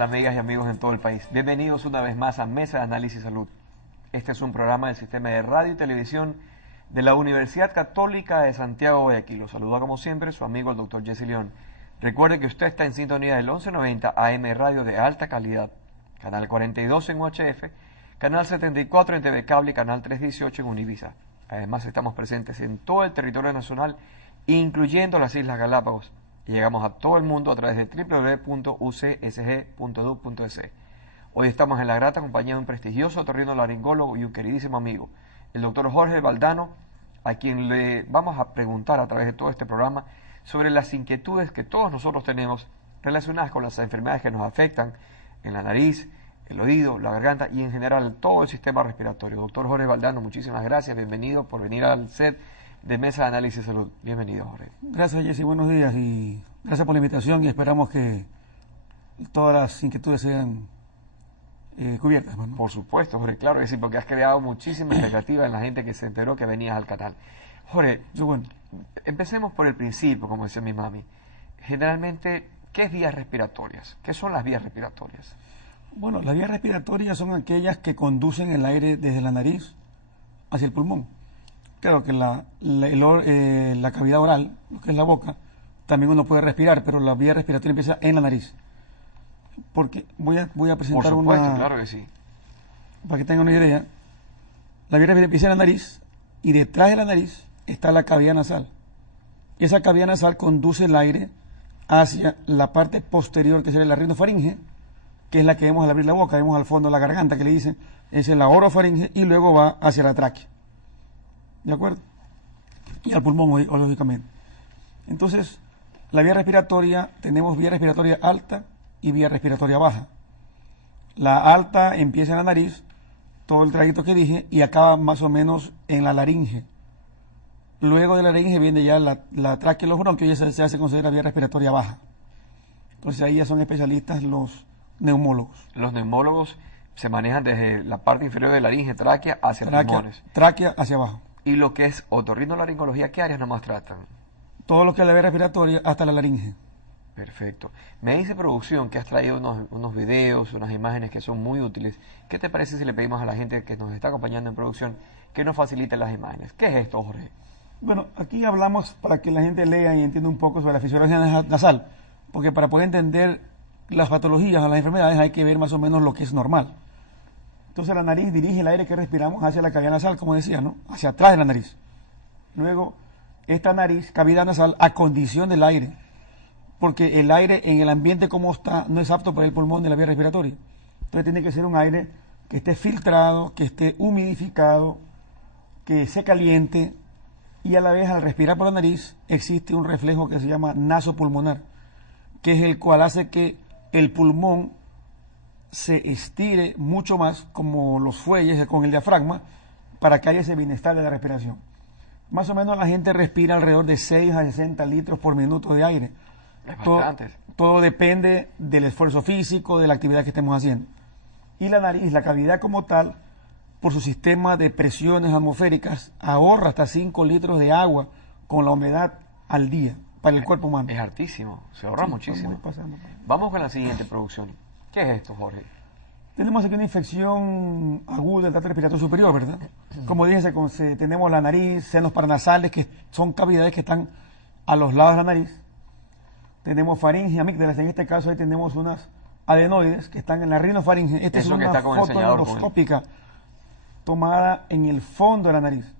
tal, amigas y amigos en todo el país? Bienvenidos una vez más a Mesa de Análisis Salud. Este es un programa del sistema de radio y televisión de la Universidad Católica de Santiago de Guayaquil. Los saluda como siempre su amigo el doctor Jesse León. Recuerde que usted está en sintonía del 1190 AM Radio de alta calidad, canal 42 en UHF, canal 74 en TV Cable y canal 318 en Univisa. Además estamos presentes en todo el territorio nacional, incluyendo las Islas Galápagos. Y llegamos a todo el mundo a través de www.ucsg.edu.es. Hoy estamos en la grata compañía de un prestigioso otorrinolaringólogo y un queridísimo amigo, el doctor Jorge Valdano, a quien le vamos a preguntar a través de todo este programa sobre las inquietudes que todos nosotros tenemos relacionadas con las enfermedades que nos afectan en la nariz, el oído, la garganta y en general todo el sistema respiratorio. Doctor Jorge Valdano, muchísimas gracias, bienvenido por venir al set de Mesa de Análisis Salud. Bienvenido, Jorge. Gracias, Jesse, buenos días y gracias por la invitación y esperamos que todas las inquietudes sean cubiertas. ¿No? Por supuesto, Jorge, claro que sí, porque has creado muchísima expectativa en la gente que se enteró que venías al canal. Jorge, bueno, empecemos por el principio, como decía mi mami. Generalmente, ¿qué es vías respiratorias? ¿Qué son las vías respiratorias? Bueno, las vías respiratorias son aquellas que conducen el aire desde la nariz hacia el pulmón. Claro que la cavidad oral, lo que es la boca, también uno puede respirar, pero la vía respiratoria empieza en la nariz. Porque voy a presentar Por supuesto, una... claro que sí. Para que tengan una idea, la vía respiratoria empieza en la nariz y detrás de la nariz está la cavidad nasal. Y esa cavidad nasal conduce el aire hacia la parte posterior, que sería la rinofaringe, que es la que vemos al abrir la boca, vemos al fondo la garganta, que le dicen, es la orofaringe, y luego va hacia la tráquea. ¿De acuerdo? Y al pulmón, lógicamente. Entonces, la vía respiratoria, tenemos vía respiratoria alta y vía respiratoria baja. La alta empieza en la nariz, todo el trayecto que dije, y acaba más o menos en la laringe. Luego de la laringe viene ya la tráquea y los bronquios, y se considera vía respiratoria baja. Entonces ahí ya son especialistas los neumólogos. Los neumólogos se manejan desde la parte inferior de la laringe, tráquea, hacia pulmones. Tráquea hacia abajo. Y lo que es otorrinolaringología, ¿qué áreas nomás tratan? Todo lo que es la vía respiratoria hasta la laringe. Perfecto. Me dice producción que has traído unos videos, unas imágenes que son muy útiles. ¿Qué te parece si le pedimos a la gente que nos está acompañando en producción que nos facilite las imágenes? ¿Qué es esto, Jorge? Bueno, aquí hablamos para que la gente lea y entienda un poco sobre la fisiología nasal, porque para poder entender las patologías o las enfermedades hay que ver más o menos lo que es normal. Entonces la nariz dirige el aire que respiramos hacia la cavidad nasal, como decía, ¿no? Hacia atrás de la nariz. Luego, esta nariz, cavidad nasal, acondiciona el aire, porque el aire en el ambiente como está no es apto para el pulmón de la vía respiratoria. Entonces tiene que ser un aire que esté filtrado, que esté humidificado, que se caliente, y a la vez al respirar por la nariz existe un reflejo que se llama nasopulmonar, que es el cual hace que el pulmón se estire mucho más, como los fuelles con el diafragma, para que haya ese bienestar de la respiración. Más o menos la gente respira alrededor de 6 a 60 litros por minuto de aire. Todo depende del esfuerzo físico, de la actividad que estemos haciendo. Y la nariz, la cavidad como tal, por su sistema de presiones atmosféricas, ahorra hasta 5 litros de agua con la humedad al día para el cuerpo humano. Es hartísimo, se ahorra muchísimo. Vamos con la siguiente producción. ¿Qué es esto, Jorge? Tenemos aquí una infección aguda del tracto respiratorio superior, ¿verdad? Como dije, tenemos la nariz, senos paranasales, que son cavidades que están a los lados de la nariz. Tenemos faringe, amígdalas. En este caso ahí tenemos unas adenoides que están en la rinofaringe. Esta es una foto endoscópica tomada en el fondo de la nariz.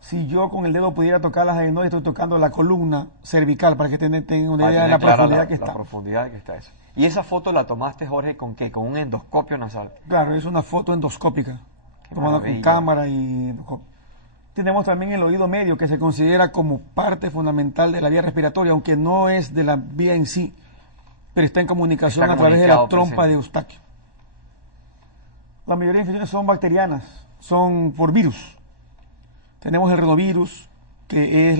Si yo con el dedo pudiera tocar las adenoides, estoy tocando la columna cervical para que tengan una idea de la profundidad que está. La profundidad que está eso. ¿Y esa foto la tomaste, Jorge, con qué? ¿Con un endoscopio nasal? Claro, es una foto endoscópica, tomada con cámara y... Tenemos también el oído medio, que se considera como parte fundamental de la vía respiratoria, aunque no es de la vía en sí, pero está en comunicación a través de la trompa de Eustaquio. La mayoría de infecciones son bacterianas, son por virus. Tenemos el rinovirus, que es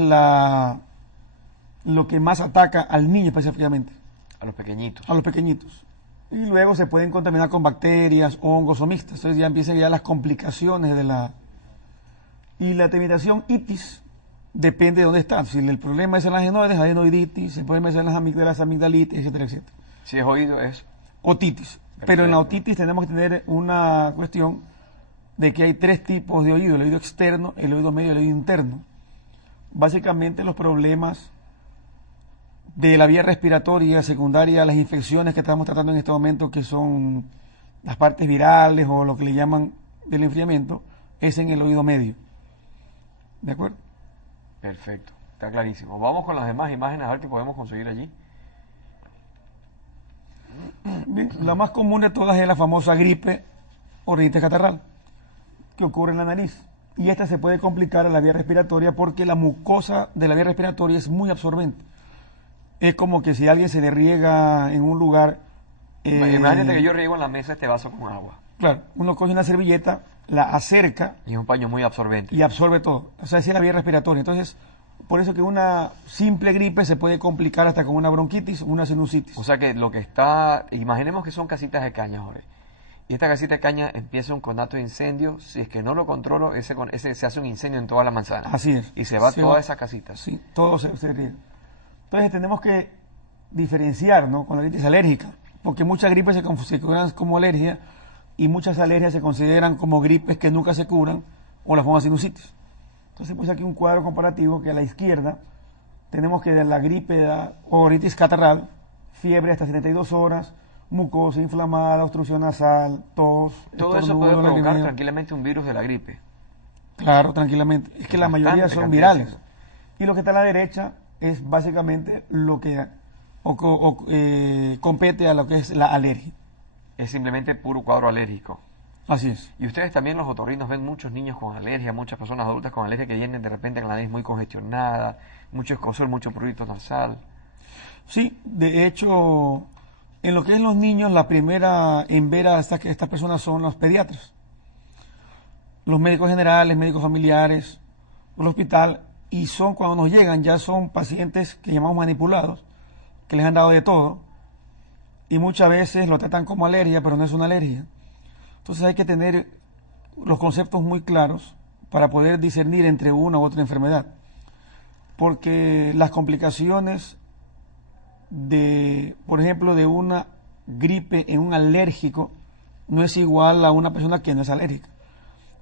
lo que más ataca al niño específicamente. A los pequeñitos. A los pequeñitos. Y luego se pueden contaminar con bacterias, hongos o mixtas. Entonces ya empiezan las complicaciones de la... Y la terminación itis depende de dónde está. Si el problema es en las adenoides, adenoiditis, se pueden meter en las amígdalas, amigdalitis, etcétera, etcétera. Si es oído, es otitis. Pero en la otitis tenemos que tener una cuestión de que hay 3 tipos de oído: el oído externo, el oído medio y el oído interno. Básicamente los problemas de la vía respiratoria secundaria a las infecciones que estamos tratando en este momento, que son las partes virales o lo que le llaman del enfriamiento, es en el oído medio. ¿De acuerdo? Perfecto, está clarísimo. Vamos con las demás imágenes a ver qué podemos conseguir allí. Bien, la más común de todas es la famosa gripe o rinitis catarral, que ocurre en la nariz. Y esta se puede complicar a la vía respiratoria porque la mucosa de la vía respiratoria es muy absorbente. Es como que si alguien se le riega en un lugar... Imagínate que yo riego en la mesa este vaso con agua. Claro, uno coge una servilleta, la acerca... Y es un paño muy absorbente. Y absorbe todo. O sea, esa es la vía respiratoria. Entonces, por eso que una simple gripe se puede complicar hasta con una bronquitis o una sinusitis. O sea que lo que está... Imaginemos que son casitas de caña, Jorge. Y esta casita de caña empieza un conato de incendio. Si es que no lo controlo, ese se hace un incendio en toda la manzana. Así es. Y se va toda esa casita. Sí, todo se riega. Entonces tenemos que diferenciar, ¿no?, con la rinitis alérgica, porque muchas gripes se consideran como alergia y muchas alergias se consideran como gripes que nunca se curan o la famosa sinusitis. Entonces pues aquí un cuadro comparativo que a la izquierda tenemos que de la gripe o rinitis catarral, fiebre hasta 72 horas, mucosa inflamada, obstrucción nasal, tos. Todo eso puede provocar tranquilamente un virus de la gripe. Claro, tranquilamente. Es que la mayoría son virales. Y lo que está a la derecha es básicamente lo que compete a lo que es la alergia. Es simplemente puro cuadro alérgico. Así es. Y ustedes también, los otorrinos, ven muchos niños con alergia, muchas personas adultas con alergia que vienen de repente con la nariz muy congestionada, mucho escozor, mucho prurito nasal. Sí, de hecho, en lo que es los niños, la primera en ver a estas personas son los pediatras. Los médicos generales, médicos familiares, el hospital, y son cuando nos llegan, ya son pacientes que llamamos manipulados, que les han dado de todo, y muchas veces lo tratan como alergia, pero no es una alergia. Entonces hay que tener los conceptos muy claros para poder discernir entre una u otra enfermedad, porque las complicaciones por ejemplo, de una gripe en un alérgico no es igual a una persona que no es alérgica,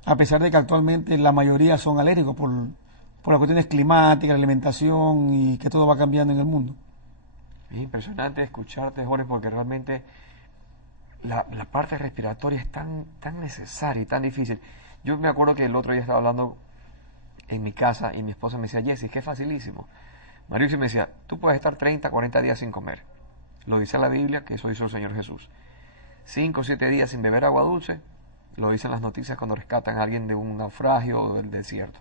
a pesar de que actualmente la mayoría son alérgicos por las cuestiones climáticas, la alimentación y que todo va cambiando en el mundo. Es impresionante escucharte, Jorge, porque realmente la parte respiratoria es tan necesaria y tan difícil. Yo me acuerdo que el otro día estaba hablando en mi casa y mi esposa me decía, Jessy, que es facilísimo. Mauricio me decía, tú puedes estar 30, 40 días sin comer. Lo dice la Biblia, que eso hizo el Señor Jesús. 5 o 7 días sin beber agua dulce, lo dicen las noticias cuando rescatan a alguien de un naufragio o del desierto.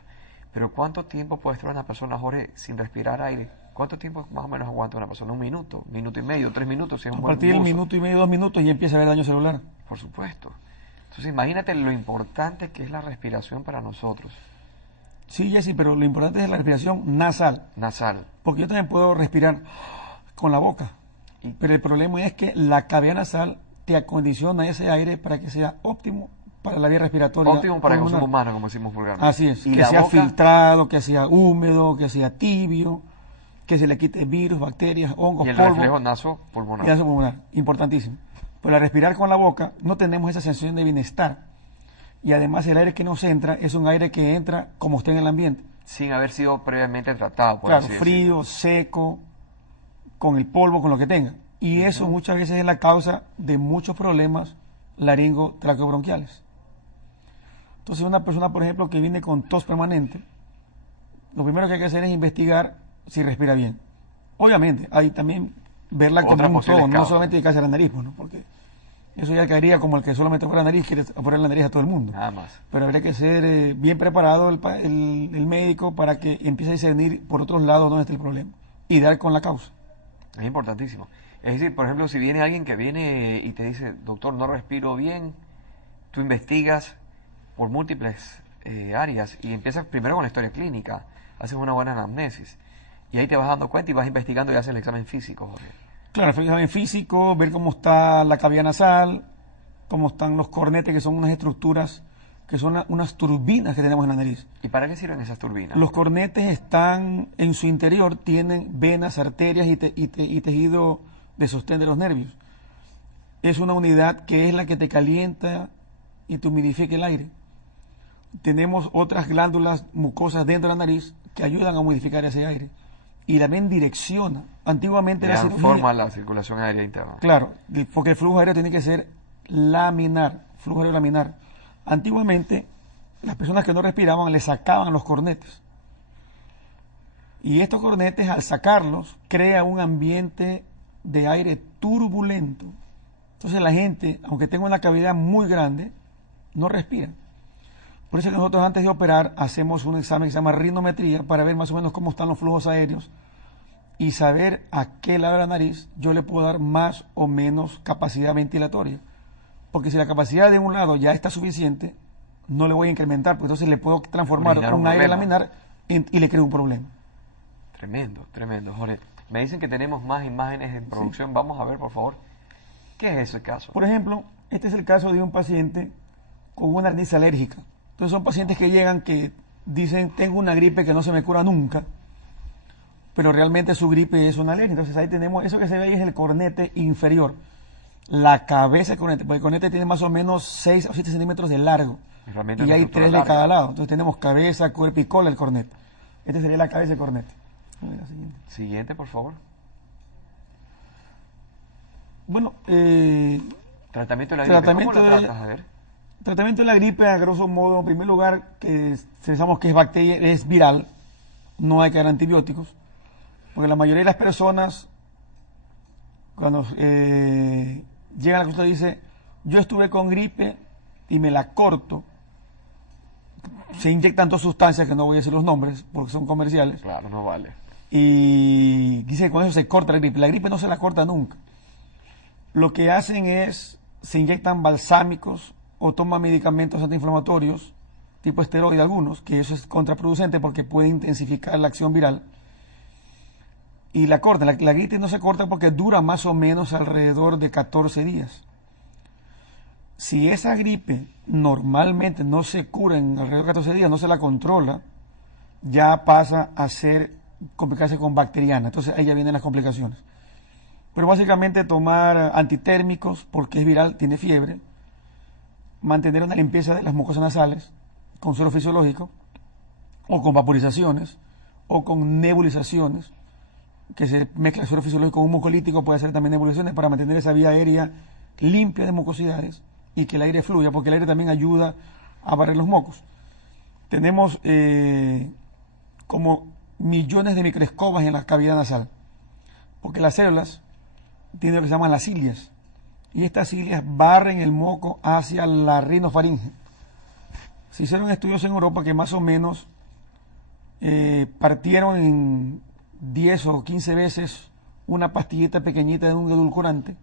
Pero ¿cuánto tiempo puede estar una persona, Jorge, sin respirar aire? ¿Cuánto tiempo más o menos aguanta una persona? ¿1 minuto? ¿1 minuto y medio? ¿3 minutos? Si es un A buen partir del buzo. minuto y medio, 2 minutos, y empieza a haber daño celular. Por supuesto. Entonces imagínate lo importante que es la respiración para nosotros. Sí, Jessy, pero lo importante es la respiración nasal. Nasal. Porque yo también puedo respirar con la boca. Pero el problema es que la cavidad nasal te acondiciona ese aire para que sea óptimo para la vía respiratoria. Óptimo para el pulmonar. consumo humano, como decimos vulgarmente. Así es. Y Que la sea boca, filtrado, que sea húmedo, que sea tibio, que se le quite virus, bacterias, hongos, y el polvo. reflejo nasopulmonar. Y naso pulmonar. Importantísimo. Pero al respirar con la boca no tenemos esa sensación de bienestar. Y además el aire que nos entra es un aire que entra como está en el ambiente. Sin haber sido previamente tratado, por Claro, así frío, decirlo. seco, con el polvo, con lo que tenga. Y eso muchas veces es la causa de muchos problemas laringo-traqueobronquiales. Entonces una persona, por ejemplo, que viene con tos permanente, lo primero que hay que hacer es investigar si respira bien. Obviamente, hay también verla como Otras un todo, posibles no causas. solamente dedicarse a la nariz, pues, ¿no? Porque eso ya caería como el que solamente opera la nariz, quiere operar la nariz a todo el mundo. Nada más. Pero habría que ser bien preparado el médico para que empiece a discernir por otros lados dónde está el problema y dar con la causa. Es importantísimo. Es decir, por ejemplo, si viene alguien que viene y te dice, doctor, no respiro bien, tú investigas por múltiples áreas y empiezas primero con la historia clínica, haces una buena anamnesis y ahí te vas dando cuenta y vas investigando y haces el examen físico, Jorge. Claro, el examen físico, ver cómo está la cavidad nasal, cómo están los cornetes, que son unas estructuras, que son unas turbinas que tenemos en la nariz. ¿Y para qué sirven esas turbinas? Los cornetes están en su interior, tienen venas, arterias y tejido de sostén de los nervios. es una unidad que es la que te calienta y te humidifica el aire. Tenemos otras glándulas mucosas dentro de la nariz que ayudan a humidificar ese aire. Y también direcciona. Antiguamente la cirugía... forma la circulación aérea interna. Claro, porque el flujo aéreo tiene que ser laminar, flujo aéreo laminar. Antiguamente, las personas que no respiraban le sacaban los cornetes. Y estos cornetes, al sacarlos, crea un ambiente de aire turbulento. Entonces la gente, aunque tenga una cavidad muy grande, no respira. Por eso que nosotros antes de operar hacemos un examen que se llama rinometría para ver más o menos cómo están los flujos aéreos y saber a qué lado de la nariz yo le puedo dar más o menos capacidad ventilatoria. Porque si la capacidad de un lado ya está suficiente, no le voy a incrementar, porque entonces le puedo transformar un aire laminar y le creo un problema. Tremendo, tremendo, Jorge. Me dicen que tenemos más imágenes en producción. Sí. Vamos a ver, por favor. ¿Qué es ese caso? Por ejemplo, este es el caso de un paciente con una rinitis alérgica. Entonces son pacientes que llegan que dicen, tengo una gripe que no se me cura nunca, pero realmente su gripe es una alergia. Entonces ahí tenemos, eso que se ve ahí es el cornete inferior, la cabeza del cornete, porque el cornete tiene más o menos 6 o 7 centímetros de largo, y hay 3 de cada lado. Entonces tenemos cabeza, cuerpo y cola del cornete. Esta sería la cabeza del cornete. La siguiente. Siguiente, por favor. Bueno, tratamiento de la gripe. ¿Cómo lo tratas? A ver. Tratamiento de la gripe, a grosso modo, en primer lugar, que pensamos que es bacteria, es viral, no hay que dar antibióticos, porque la mayoría de las personas, cuando llegan a la consulta, dice, yo estuve con gripe y me la corto, se inyectan dos sustancias, que no voy a decir los nombres, porque son comerciales. Claro, no vale. Y dice que con eso se corta la gripe no se la corta nunca. Lo que hacen es, se inyectan balsámicos, o toma medicamentos antiinflamatorios, tipo esteroide algunos, que eso es contraproducente porque puede intensificar la acción viral, y la cortan. La gripe no se corta porque dura más o menos alrededor de 14 días. Si esa gripe normalmente no se cura en alrededor de 14 días, no se la controla, ya pasa a complicarse con bacteriana, entonces ahí ya vienen las complicaciones. Pero básicamente tomar antitérmicos porque es viral, tiene fiebre, mantener una limpieza de las mucosas nasales con suero fisiológico o con vaporizaciones o con nebulizaciones, que se mezcla el suero fisiológico con un mucolítico, puede hacer también nebulizaciones para mantener esa vía aérea limpia de mucosidades y que el aire fluya, porque el aire también ayuda a barrer los mocos. Tenemos como millones de microescobas en la cavidad nasal, porque las células tienen lo que se llaman las cilias, y estas cilias barren el moco hacia la rinofaringe. Se hicieron estudios en Europa que más o menos partieron en 10 o 15 veces una pastillita pequeñita de un edulcorante,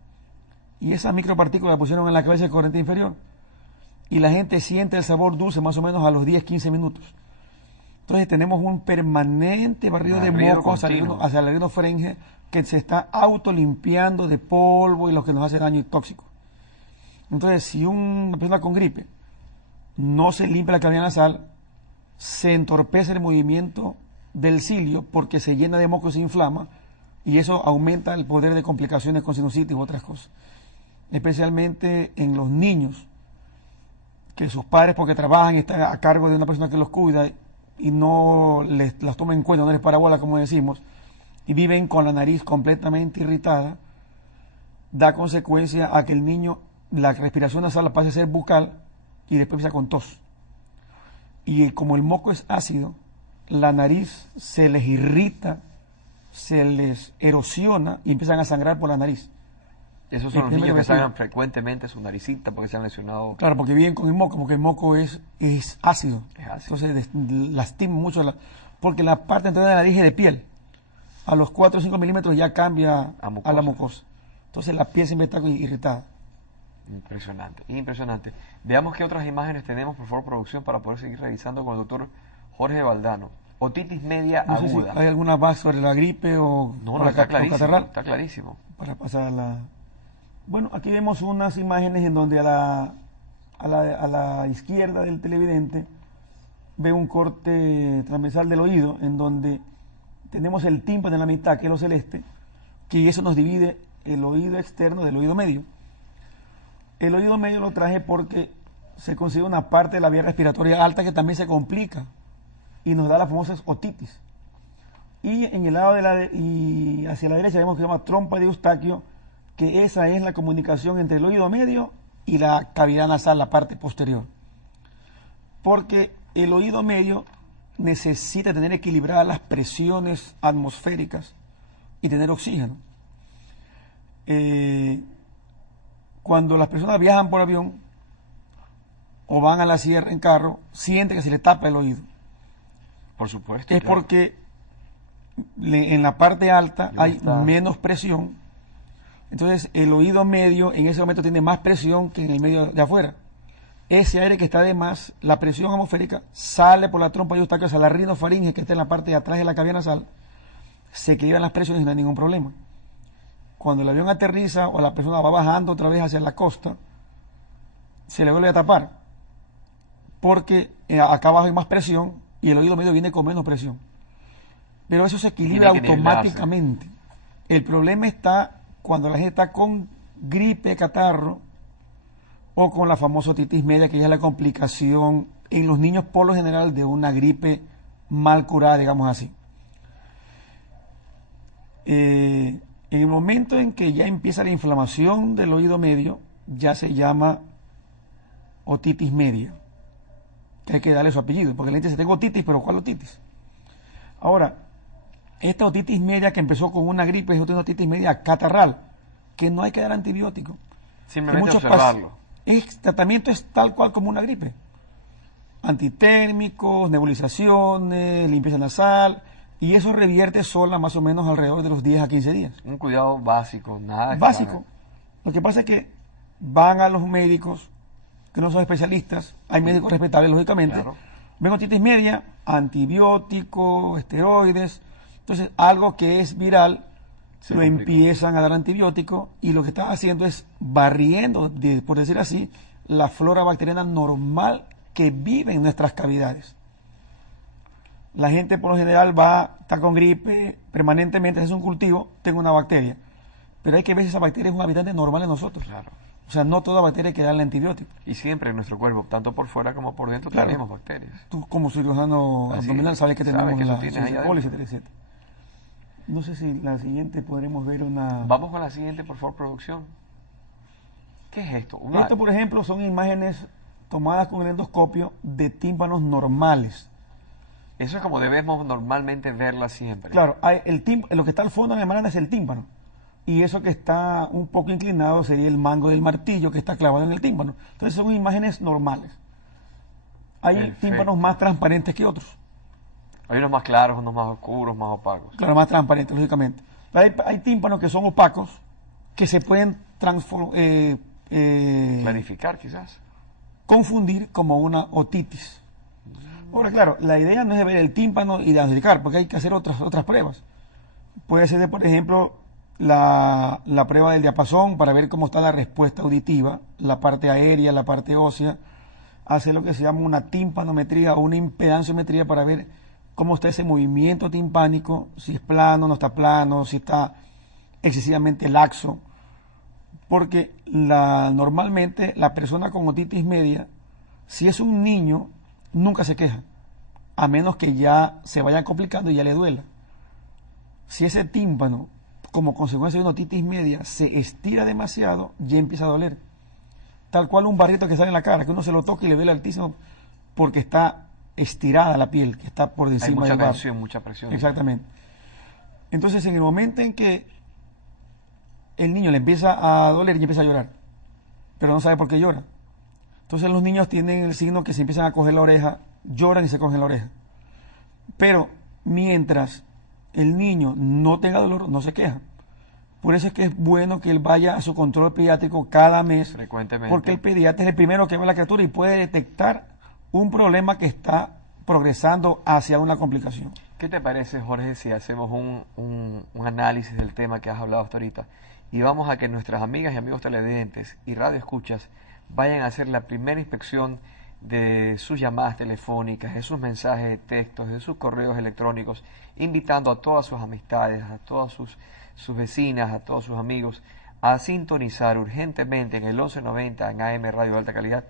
y esas micropartículas la pusieron en la cabeza del cornete inferior, y la gente siente el sabor dulce más o menos a los 10-15 minutos. Entonces tenemos un permanente barrido de moco hacia la rinofaringe que se está autolimpiando de polvo y lo que nos hace daño y tóxico. Entonces, si una persona con gripe no se limpia la cavidad nasal, se entorpece el movimiento del cilio porque se llena de moco y se inflama, y eso aumenta el poder de complicaciones con sinusitis u otras cosas. Especialmente en los niños, que sus padres, porque trabajan y están a cargo de una persona que los cuida y no las toma en cuenta, no les parabola, como decimos, y viven con la nariz completamente irritada, da consecuencia a que el niño, la respiración nasal pase a ser bucal y después empieza con tos. Y como el moco es ácido, la nariz se les irrita, se les erosiona y empiezan a sangrar por la nariz. Esos son los niños que sangran frecuentemente su naricita porque se han lesionado. Claro, porque viven con el moco, porque el moco es ácido. Es ácido. Entonces lastima mucho, porque la parte entrada de la nariz es de piel. A los 4 o 5 milímetros ya cambia a la mucosa. Entonces la piel siempre está irritada. Impresionante, impresionante. Veamos qué otras imágenes tenemos, por favor, producción, para poder seguir revisando con el doctor Jorge Valdano. Otitis media no aguda. Sé si hay alguna más sobre la gripe o la catarral. Está clarísimo. Para pasar a la... Bueno, aquí vemos unas imágenes en donde a la izquierda del televidente ve un corte transversal del oído, en donde tenemos el tímpano en la mitad, que es lo celeste, que eso nos divide el oído externo del oído medio. El oído medio lo traje porque se consigue una parte de la vía respiratoria alta que también se complica y nos da las famosas otitis. Y en el lado y hacia la derecha vemos que se llama trompa de Eustaquio, que esa es la comunicación entre el oído medio y la cavidad nasal, la parte posterior. Porque el oído medio necesita tener equilibradas las presiones atmosféricas y tener oxígeno. Cuando las personas viajan por avión o van a la sierra en carro, sienten que se le tapa el oído. Por supuesto. Es claro. porque en la parte alta hay está menos presión. Entonces el oído medio en ese momento tiene más presión que en el medio de afuera. Ese aire que está de más, la presión atmosférica sale por la trompa de Eustaquio hacia la rinofaringe que está en la parte de atrás de la cavidad nasal, se equilibran las presiones y no hay ningún problema. Cuando el avión aterriza o la persona va bajando otra vez hacia la costa, se le vuelve a tapar, porque acá abajo hay más presión y el oído medio viene con menos presión. Pero eso se equilibra Tiene que automáticamente. El problema está cuando la gente está con gripe, catarro, o con la famosa otitis media, que ya es la complicación en los niños por lo general de una gripe mal curada, digamos así. En el momento en que ya empieza la inflamación del oído medio, ya se llama otitis media, que hay que darle su apellido, porque la gente dice, tengo otitis, pero ¿cuál otitis? Ahora, esta otitis media que empezó con una gripe es una otitis media catarral, que no hay que dar antibiótico. Simplemente observarlo. El tratamiento es tal cual como una gripe. Antitérmicos, nebulizaciones, limpieza nasal, y eso revierte sola más o menos alrededor de los 10 a 15 días. Un cuidado básico, nada. Básico. Lo que pasa es que van a los médicos, que no son especialistas, hay médicos respetables, lógicamente, Claro. ven otitis media, antibióticos, esteroides, entonces algo que es viral, Se lo complicó. empiezan a dar antibiótico y lo que están haciendo es barriendo, por decir así, la flora bacteriana normal que vive en nuestras cavidades. La gente por lo general está con gripe permanentemente, es un cultivo, tengo una bacteria, pero hay que ver si esa bacteria es un habitante normal en nosotros. Claro. O sea, no toda bacteria hay que darle antibiótico. Y siempre en nuestro cuerpo, tanto por fuera como por dentro, Claro. tenemos bacterias. Tú como cirujano Así abdominal es. sabes que Sabes tenemos que eso la tienes ahí adentro. coli, etcétera, etcétera. No sé si la siguiente podremos ver una... Vamos con la siguiente, por favor, producción. ¿Qué es esto? Esto, por ejemplo, son imágenes tomadas con el endoscopio de tímpanos normales. Eso es como debemos normalmente verla siempre. Claro, lo que está al fondo en la imagen es el tímpano. Y eso que está un poco inclinado sería el mango del martillo que está clavado en el tímpano. Entonces son imágenes normales. Hay Perfecto. tímpanos más transparentes que otros. Hay unos más claros, unos más oscuros, más opacos. Claro, más transparentes, lógicamente. Pero hay tímpanos que son opacos, que se pueden Clarificar, quizás. confundir como una otitis. Ahora, claro, la idea no es de ver el tímpano y diagnosticar, porque hay que hacer otras pruebas. Puede ser, por ejemplo, la prueba del diapasón para ver cómo está la respuesta auditiva, la parte aérea, la parte ósea. Hacer lo que se llama una timpanometría o una impedanciometría para ver cómo está ese movimiento timpánico, si es plano, no está plano, si está excesivamente laxo. Porque normalmente la persona con otitis media, si es un niño, nunca se queja, a menos que ya se vaya complicando y ya le duela. Si ese tímpano, como consecuencia de una otitis media, se estira demasiado, ya empieza a doler. Tal cual un barrito que sale en la cara, que uno se lo toca y le duele altísimo porque está estirada la piel, que está por Hay encima mucha del barro. tensión, mucha presión. Exactamente. Entonces, en el momento en que el niño le empieza a doler y empieza a llorar, pero no sabe por qué llora. Entonces los niños tienen el signo que se empiezan a coger la oreja, lloran y se cogen la oreja. Pero mientras el niño no tenga dolor, no se queja. Por eso es que es bueno que él vaya a su control pediátrico cada mes, Frecuentemente. porque el pediatra es el primero que ve a la criatura y puede detectar un problema que está progresando hacia una complicación. ¿Qué te parece, Jorge, si hacemos un análisis del tema que has hablado hasta ahorita y vamos a que nuestras amigas y amigos televidentes y radioescuchas vayan a hacer la primera inspección de sus llamadas telefónicas, de sus mensajes de textos, de sus correos electrónicos, invitando a todas sus amistades, a todas sus vecinas, a todos sus amigos a sintonizar urgentemente en el 1190 en AM Radio de Alta Calidad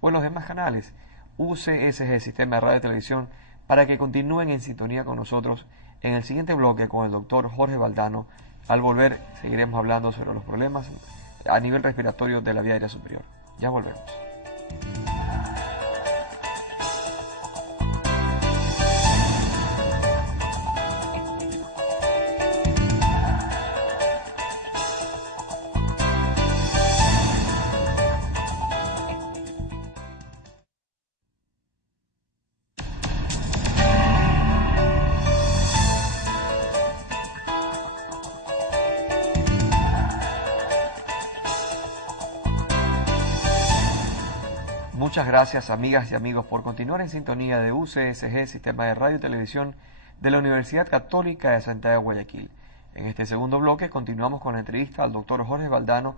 o en los demás canales UCSG, Sistema de Radio y Televisión, para que continúen en sintonía con nosotros en el siguiente bloque con el doctor Jorge Valdano. Al volver seguiremos hablando sobre los problemas a nivel respiratorio de la vía aérea superior. Ya volvemos. Muchas gracias, amigas y amigos, por continuar en sintonía de UCSG, Sistema de Radio y Televisión de la Universidad Católica de Santiago de Guayaquil. En este segundo bloque continuamos con la entrevista al doctor Jorge Valdano,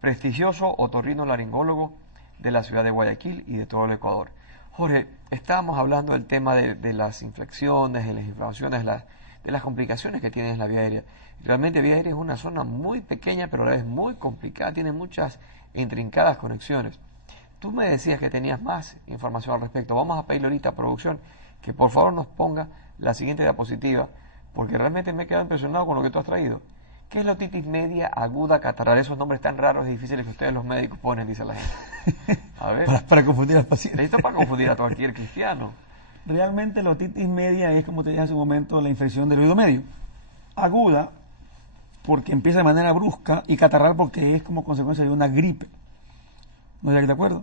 prestigioso otorrinolaringólogo de la ciudad de Guayaquil y de todo el Ecuador. Jorge, estábamos hablando del tema de las infecciones, de las inflamaciones, de las complicaciones que tiene en la vía aérea. Realmente la vía aérea es una zona muy pequeña, pero a la vez muy complicada, tiene muchas intrincadas conexiones. Tú me decías que tenías más información al respecto. Vamos a pedirle ahorita a producción que por favor nos ponga la siguiente diapositiva, porque realmente me he quedado impresionado con lo que tú has traído. ¿Qué es la otitis media aguda catarral? Esos nombres tan raros y difíciles que ustedes los médicos ponen, dice la gente. A ver. Para confundir al paciente. Esto para confundir a cualquier cristiano. Realmente la otitis media es, como te dije hace un momento, la infección del oído medio. Aguda, porque empieza de manera brusca, y catarral porque es como consecuencia de una gripe. ¿No estás de acuerdo?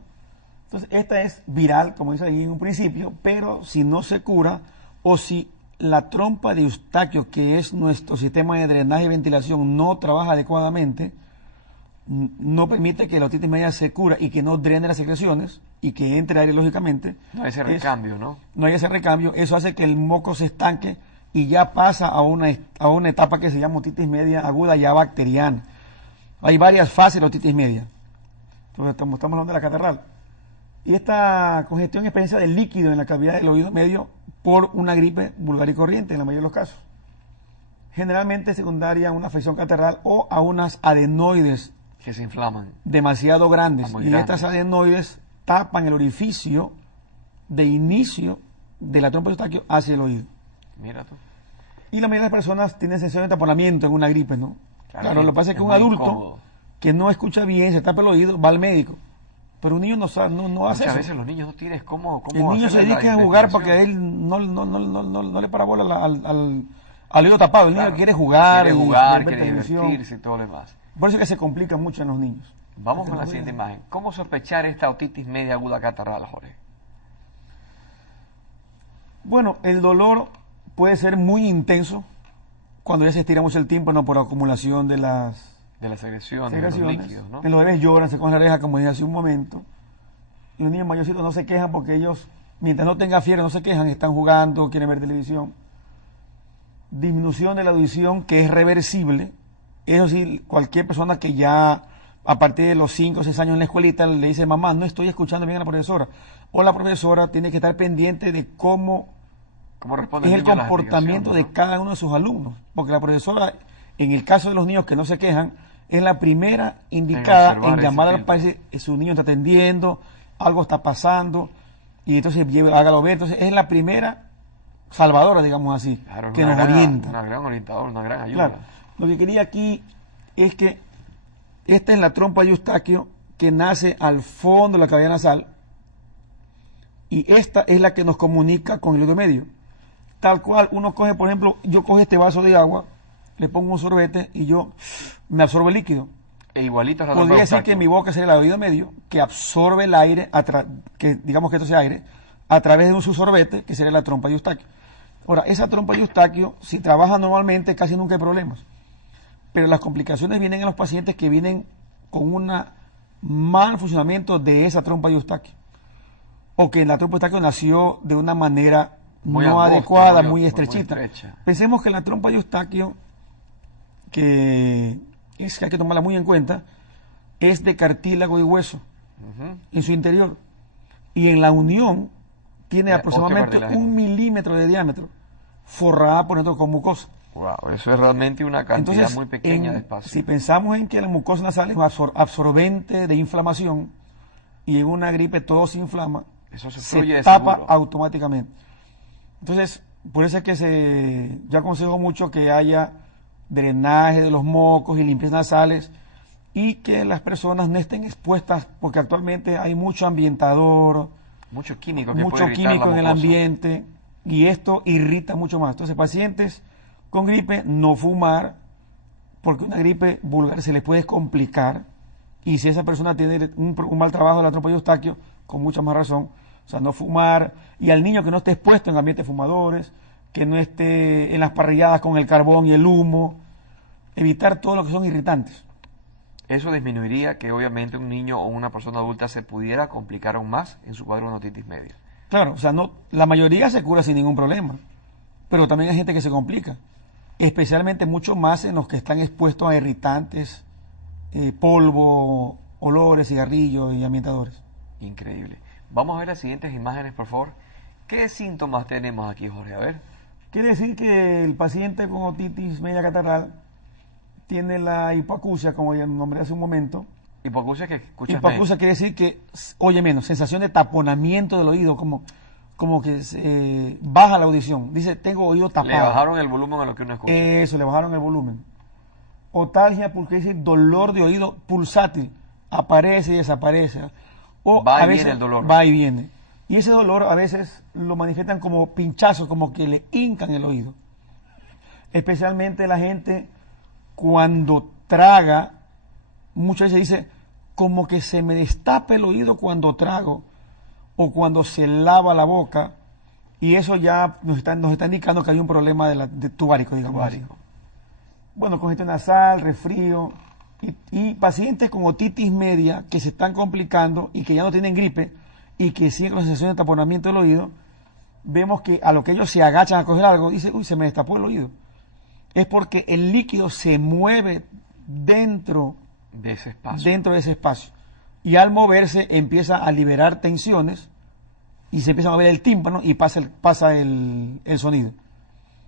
Entonces, esta es viral, como dice ahí en un principio, pero si no se cura o si la trompa de Eustaquio, que es nuestro sistema de drenaje y ventilación, no trabaja adecuadamente, no permite que la otitis media se cura y que no drene las secreciones y que entre aire lógicamente. No hay ese recambio, ¿no? No hay ese recambio. Eso hace que el moco se estanque y ya pasa a una etapa que se llama otitis media aguda ya bacteriana. Hay varias fases de la otitis media. Entonces, estamos hablando de la catarral. Y esta congestión es presencia de líquido en la cavidad del oído medio por una gripe vulgar y corriente, en la mayoría de los casos. Generalmente secundaria a una afección catarral o a unas adenoides que se inflaman demasiado grandes. Y estas adenoides tapan el orificio de inicio de la trompa de Eustaquio hacia el oído. Mira tú. Y la mayoría de las personas tienen sensación de taponamiento en una gripe, ¿no? Claro, lo que pasa es que un adulto incómodo, que no escucha bien, se tapa el oído, va al médico. Pero un niño no hace eso. Muchas veces los niños no tienen cómo el niño se dedica a jugar porque a él no le para bola al oído tapado. El niño quiere jugar, quiere divertirse y todo lo demás. Por eso es que se complica mucho en los niños. Vamos con la siguiente imagen. ¿Cómo sospechar esta otitis media aguda catarral, Jorge? Bueno, el dolor puede ser muy intenso cuando ya se estira mucho el tímpano por acumulación de las secreciones, de los líquidos, ¿no? En los bebés lloran, se cogen la oreja, como dije hace un momento. Y los niños mayorcitos no se quejan porque ellos, mientras no tengan fiebre, no se quejan, están jugando, quieren ver televisión. Disminución de la audición que es reversible. Eso sí, cualquier persona que ya a partir de los 5 o 6 años en la escuelita le dice, mamá, no estoy escuchando bien a la profesora. O la profesora tiene que estar pendiente de cómo es el comportamiento de cada uno de sus alumnos. Porque la profesora, en el caso de los niños que no se quejan, es la primera indicada en llamar al país, su niño está atendiendo, algo está pasando, y entonces hágalo ver. Entonces es la primera salvadora, digamos así, claro, que nos orienta. Una gran orientadora, una gran ayuda. Claro. Lo que quería aquí es que esta es la trompa de Eustaquio que nace al fondo de la cavidad nasal, y esta es la que nos comunica con el oído medio. Tal cual uno coge, por ejemplo, yo cojo este vaso de agua, le pongo un sorbete y yo me absorbo el líquido. E igualito es la Podría decir que mi boca sería el oído medio, que absorbe el aire, que digamos que esto sea aire, a través de un sorbete, que sería la trompa de Eustaquio. Ahora, esa trompa de Eustaquio, si trabaja normalmente, casi nunca hay problemas. Pero las complicaciones vienen en los pacientes que vienen con un mal funcionamiento de esa trompa de Eustaquio. O que la trompa de Eustaquio nació de una manera no adecuada, muy estrechita. Pensemos que la trompa de Eustaquio, que hay que tomarla muy en cuenta, es de cartílago y hueso en su interior. Y en la unión tiene aproximadamente 1 milímetro de diámetro, forrada por dentro con mucosa. Wow, eso es realmente una cantidad Entonces, muy pequeña de espacio. si pensamos en que la mucosa nasal es un absorbente de inflamación y en una gripe todo se inflama, Eso se se fluye de tapa seguro. automáticamente. Entonces, por eso es que yo aconsejo mucho que haya drenaje de los mocos y limpieza nasales y que las personas no estén expuestas, porque actualmente hay mucho ambientador, Mucho químico que mucho puede irritar químico la en el mucosa. ambiente y esto irrita mucho más. Entonces, pacientes con gripe, no fumar, porque una gripe vulgar se le puede complicar y si esa persona tiene un mal trabajo de la trompa de Eustaquio, con mucha más razón, o sea, no fumar, y al niño que no esté expuesto en ambientes fumadores, que no esté en las parrilladas con el carbón y el humo, evitar todo lo que son irritantes. Eso disminuiría que obviamente un niño o una persona adulta se pudiera complicar aún más en su cuadro de otitis media. Claro, o sea, no, la mayoría se cura sin ningún problema, pero también hay gente que se complica, especialmente mucho más en los que están expuestos a irritantes, polvo, olores, cigarrillos y ambientadores. Increíble. Vamos a ver las siguientes imágenes, por favor. ¿Qué síntomas tenemos aquí, Jorge? A ver. Quiere decir que el paciente con otitis media catarral tiene la hipoacusia, como ya nombré hace un momento. Hipoacusia que escuchas Hipoacusia quiere decir que oye menos, sensación de taponamiento del oído, como que baja la audición. Dice, tengo oído tapado. Le bajaron el volumen a lo que uno escucha. Eso, le bajaron el volumen. Otalgia, porque dice dolor de oído pulsátil, aparece y desaparece. O Va y a veces viene el dolor. va y viene. Y ese dolor a veces lo manifiestan como pinchazos, como que le hincan el oído. Especialmente la gente cuando traga, muchas veces dice, como que se me destapa el oído cuando trago o cuando se lava la boca, y eso ya nos está indicando que hay un problema de tubárico, digamos así. Bueno, congestión nasal, resfrío, y pacientes con otitis media que se están complicando y que ya no tienen gripe y que siguen con la sensación de taponamiento del oído, vemos que a lo que ellos se agachan a coger algo, dice, uy, se me destapó el oído. Es porque el líquido se mueve dentro de ese espacio. Dentro de ese espacio. Y al moverse empieza a liberar tensiones y se empieza a mover el tímpano y pasa el sonido.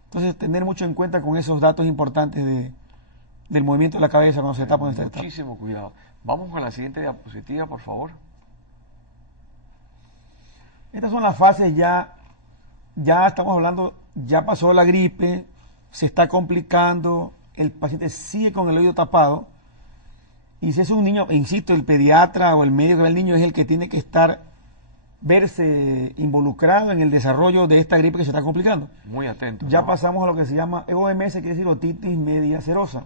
Entonces, tener mucho en cuenta con esos datos importantes del movimiento de la cabeza cuando se tapa en esta etapa. Muchísimo cuidado. Vamos con la siguiente diapositiva, por favor. Estas son las fases ya estamos hablando, ya pasó la gripe, se está complicando, el paciente sigue con el oído tapado. Y si es un niño, insisto, el pediatra o el médico del niño es el que tiene que verse involucrado en el desarrollo de esta gripe que se está complicando. Muy atento. Ya ¿no? pasamos a lo que se llama OMS, quiere decir otitis media serosa.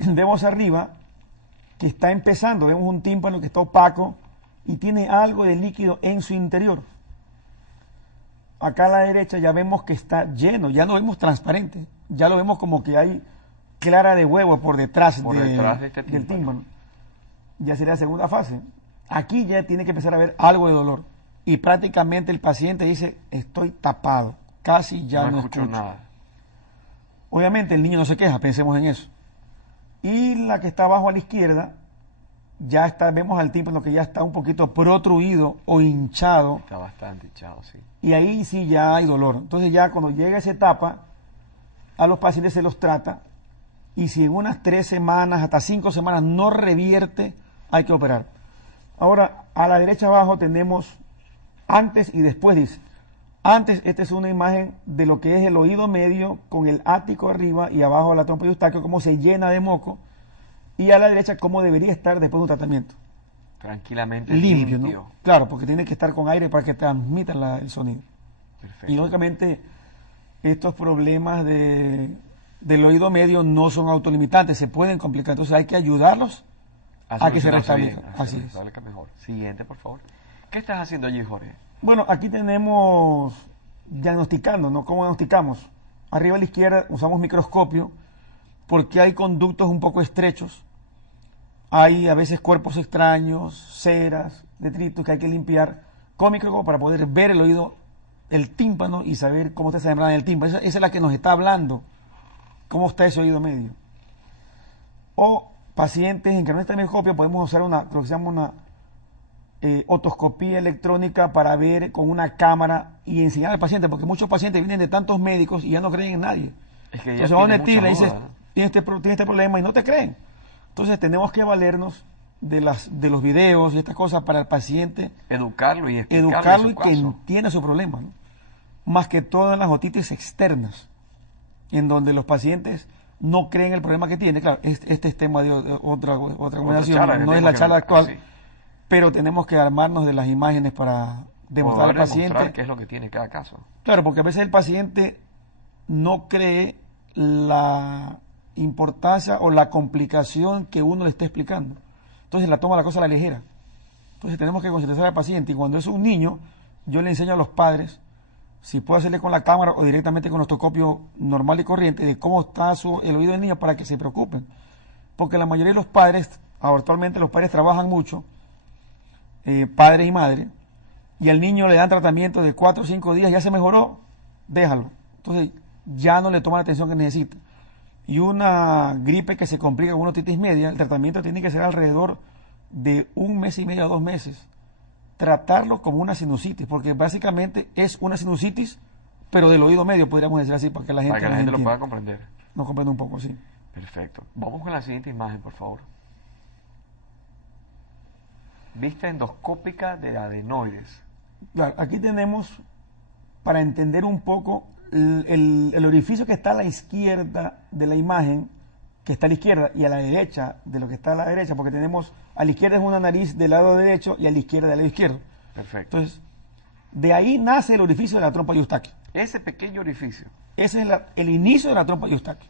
Vemos arriba que está empezando, vemos un tímpano que está opaco y tiene algo de líquido en su interior. Acá a la derecha ya vemos que está lleno, ya no vemos transparente, ya lo vemos como que hay clara de huevo por detrás, de este del tímpano. Ya sería la segunda fase. Aquí ya tiene que empezar a haber algo de dolor. Y prácticamente el paciente dice, estoy tapado, casi ya no escucho nada. Obviamente el niño no se queja, pensemos en eso. Y la que está abajo a la izquierda, vemos al tímpano que ya está un poquito protruido o hinchado. Está bastante hinchado, sí. Y ahí sí ya hay dolor. Entonces ya cuando llega esa etapa, a los pacientes se los trata. Y si en unas 3 semanas, hasta 5 semanas no revierte, hay que operar. Ahora, a la derecha abajo tenemos antes y después, dice. Antes, esta es una imagen de lo que es el oído medio con el ático arriba y abajo la trompa de Eustaquio, cómo se llena de moco. Y a la derecha, cómo debería estar después de un tratamiento. Tranquilamente limpio. ¿No? Claro, porque tiene que estar con aire para que transmitan el sonido. Perfecto. Y lógicamente, estos problemas del oído medio no son autolimitantes, se pueden complicar. Entonces hay que ayudarlos a que se restablezcan. Así es. Mejor. Siguiente, por favor. ¿Qué estás haciendo allí, Jorge? Bueno, aquí tenemos diagnosticando, ¿no? ¿Cómo diagnosticamos? Arriba a la izquierda usamos microscopio porque hay conductos un poco estrechos. Hay a veces cuerpos extraños, ceras, detritos que hay que limpiar con microscopio para poder ver el oído, el tímpano y saber cómo está esa membrana del tímpano. Esa es la que nos está hablando. ¿Cómo está ese oído medio? O pacientes en que no está el microscopio podemos usar lo que se llama una otoscopía electrónica para ver con una cámara y enseñar al paciente, porque muchos pacientes vienen de tantos médicos y ya no creen en nadie. Es que Entonces ella van tiene a ti y mucha le dices, duda, ¿no? tiene este problema y no te creen. Entonces tenemos que valernos de los videos y estas cosas para el paciente, Educarlo y explicarle educarlo su y que caso. entienda su problema, ¿no? Más que todo en las otitis externas, en donde los pacientes no creen el problema que tiene. Claro, este es tema de otra conversación, charla que no es tenemos la que charla no- actual, sí. pero tenemos que armarnos de las imágenes para demostrar al Poder demostrar paciente. qué es lo que tiene cada caso. Claro, porque a veces el paciente no cree la importancia o la complicación que uno le está explicando. Entonces la toma la cosa a la ligera. Entonces tenemos que concientizar al paciente y cuando es un niño, yo le enseño a los padres, si puedo hacerle con la cámara o directamente con ostoscopio normal y corriente, de cómo está el oído del niño para que se preocupen. Porque la mayoría de los padres, actualmente los padres trabajan mucho, padres y madres, y al niño le dan tratamiento de 4 o 5 días, ya se mejoró, déjalo. Entonces ya no le toma la atención que necesita. Y una gripe que se complica con una otitis media, el tratamiento tiene que ser alrededor de 1 mes y medio a 2 meses. Tratarlo como una sinusitis, porque básicamente es una sinusitis, pero del oído medio, podríamos decir así, para que la gente, Para que la nos gente lo entienda. pueda comprender. Nos comprende un poco, sí. Perfecto. Vamos con la siguiente imagen, por favor. Vista endoscópica de adenoides. Claro, aquí tenemos, para entender un poco, el orificio que está a la izquierda de la imagen, que está a la izquierda, y a la derecha de lo que está a la derecha, porque tenemos, a la izquierda es una nariz del lado derecho y a la izquierda del lado izquierdo. Perfecto. Entonces, de ahí nace el orificio de la trompa de Eustaquio. Ese pequeño orificio. Ese es el inicio de la trompa de Eustaquio.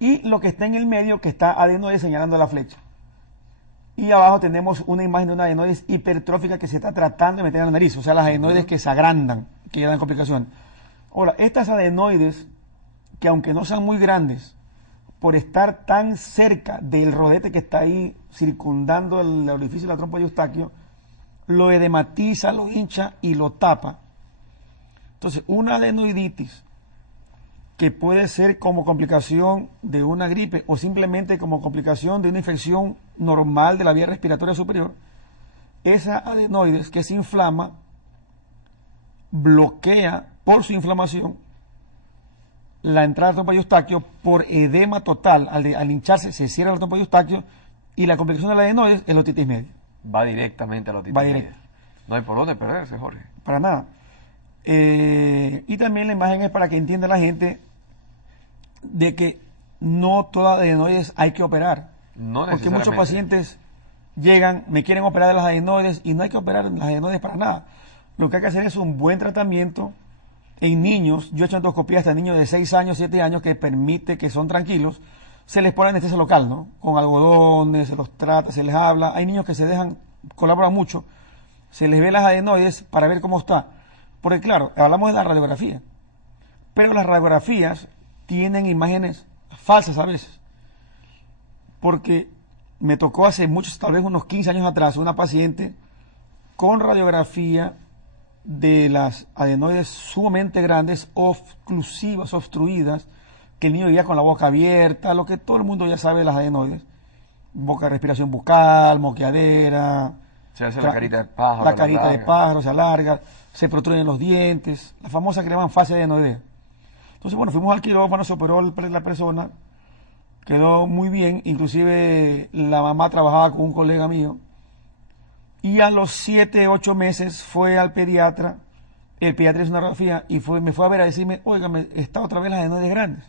Y lo que está en el medio, que está adenoide señalando la flecha. Y abajo tenemos una imagen de una adenoides hipertrófica que se está tratando de meter en la nariz, o sea, las adenoides que se agrandan, que ya dan complicaciones. Ahora, estas adenoides, que aunque no sean muy grandes, por estar tan cerca del rodete que está ahí circundando el orificio de la trompa de Eustaquio, lo edematiza, lo hincha y lo tapa. Entonces, una adenoiditis que puede ser como complicación de una gripe o simplemente como complicación de una infección normal de la vía respiratoria superior, esa adenoides que se inflama bloquea por su inflamación la entrada de la trompa de Eustaquio por edema total. Al hincharse se cierra la trompa de Eustaquio y la complicación de la adenoides es la otitis media. Va directamente a la otitis Va media. directo. No hay por dónde perderse, Jorge. Para nada. Y también la imagen es para que entienda la gente de que no todas las adenoides hay que operar. No Porque muchos necesariamente. pacientes llegan, me quieren operar de las adenoides y no hay que operar las adenoides para nada. Lo que hay que hacer es un buen tratamiento en niños. Yo he hecho endoscopía hasta niños de 6 años, 7 años que permite que son tranquilos. Se les pone anestesia local, ¿no? Con algodones, se los trata, se les habla. Hay niños que se dejan, colaboran mucho. Se les ve las adenoides para ver cómo está. Porque claro, hablamos de la radiografía. Pero las radiografías tienen imágenes falsas a veces. Porque me tocó hace muchos, tal vez unos 15 años atrás, una paciente con radiografía de las adenoides sumamente grandes, oclusivas, obstruidas, que el niño vivía con la boca abierta, lo que todo el mundo ya sabe de las adenoides. Boca, respiración bucal, moqueadera. Se hace la carita de pájaro. La carita de larga. pájaro se alarga, se protruyen los dientes, la famosa que le llaman fase adenoidea. Entonces, bueno, fuimos al quirófano, se operó la persona, quedó muy bien, inclusive la mamá trabajaba con un colega mío, y a los 7, 8 meses fue al pediatra, el pediatra hizo una radiografía y me fue a ver a decirme, oiga, está otra vez las adenoides grandes.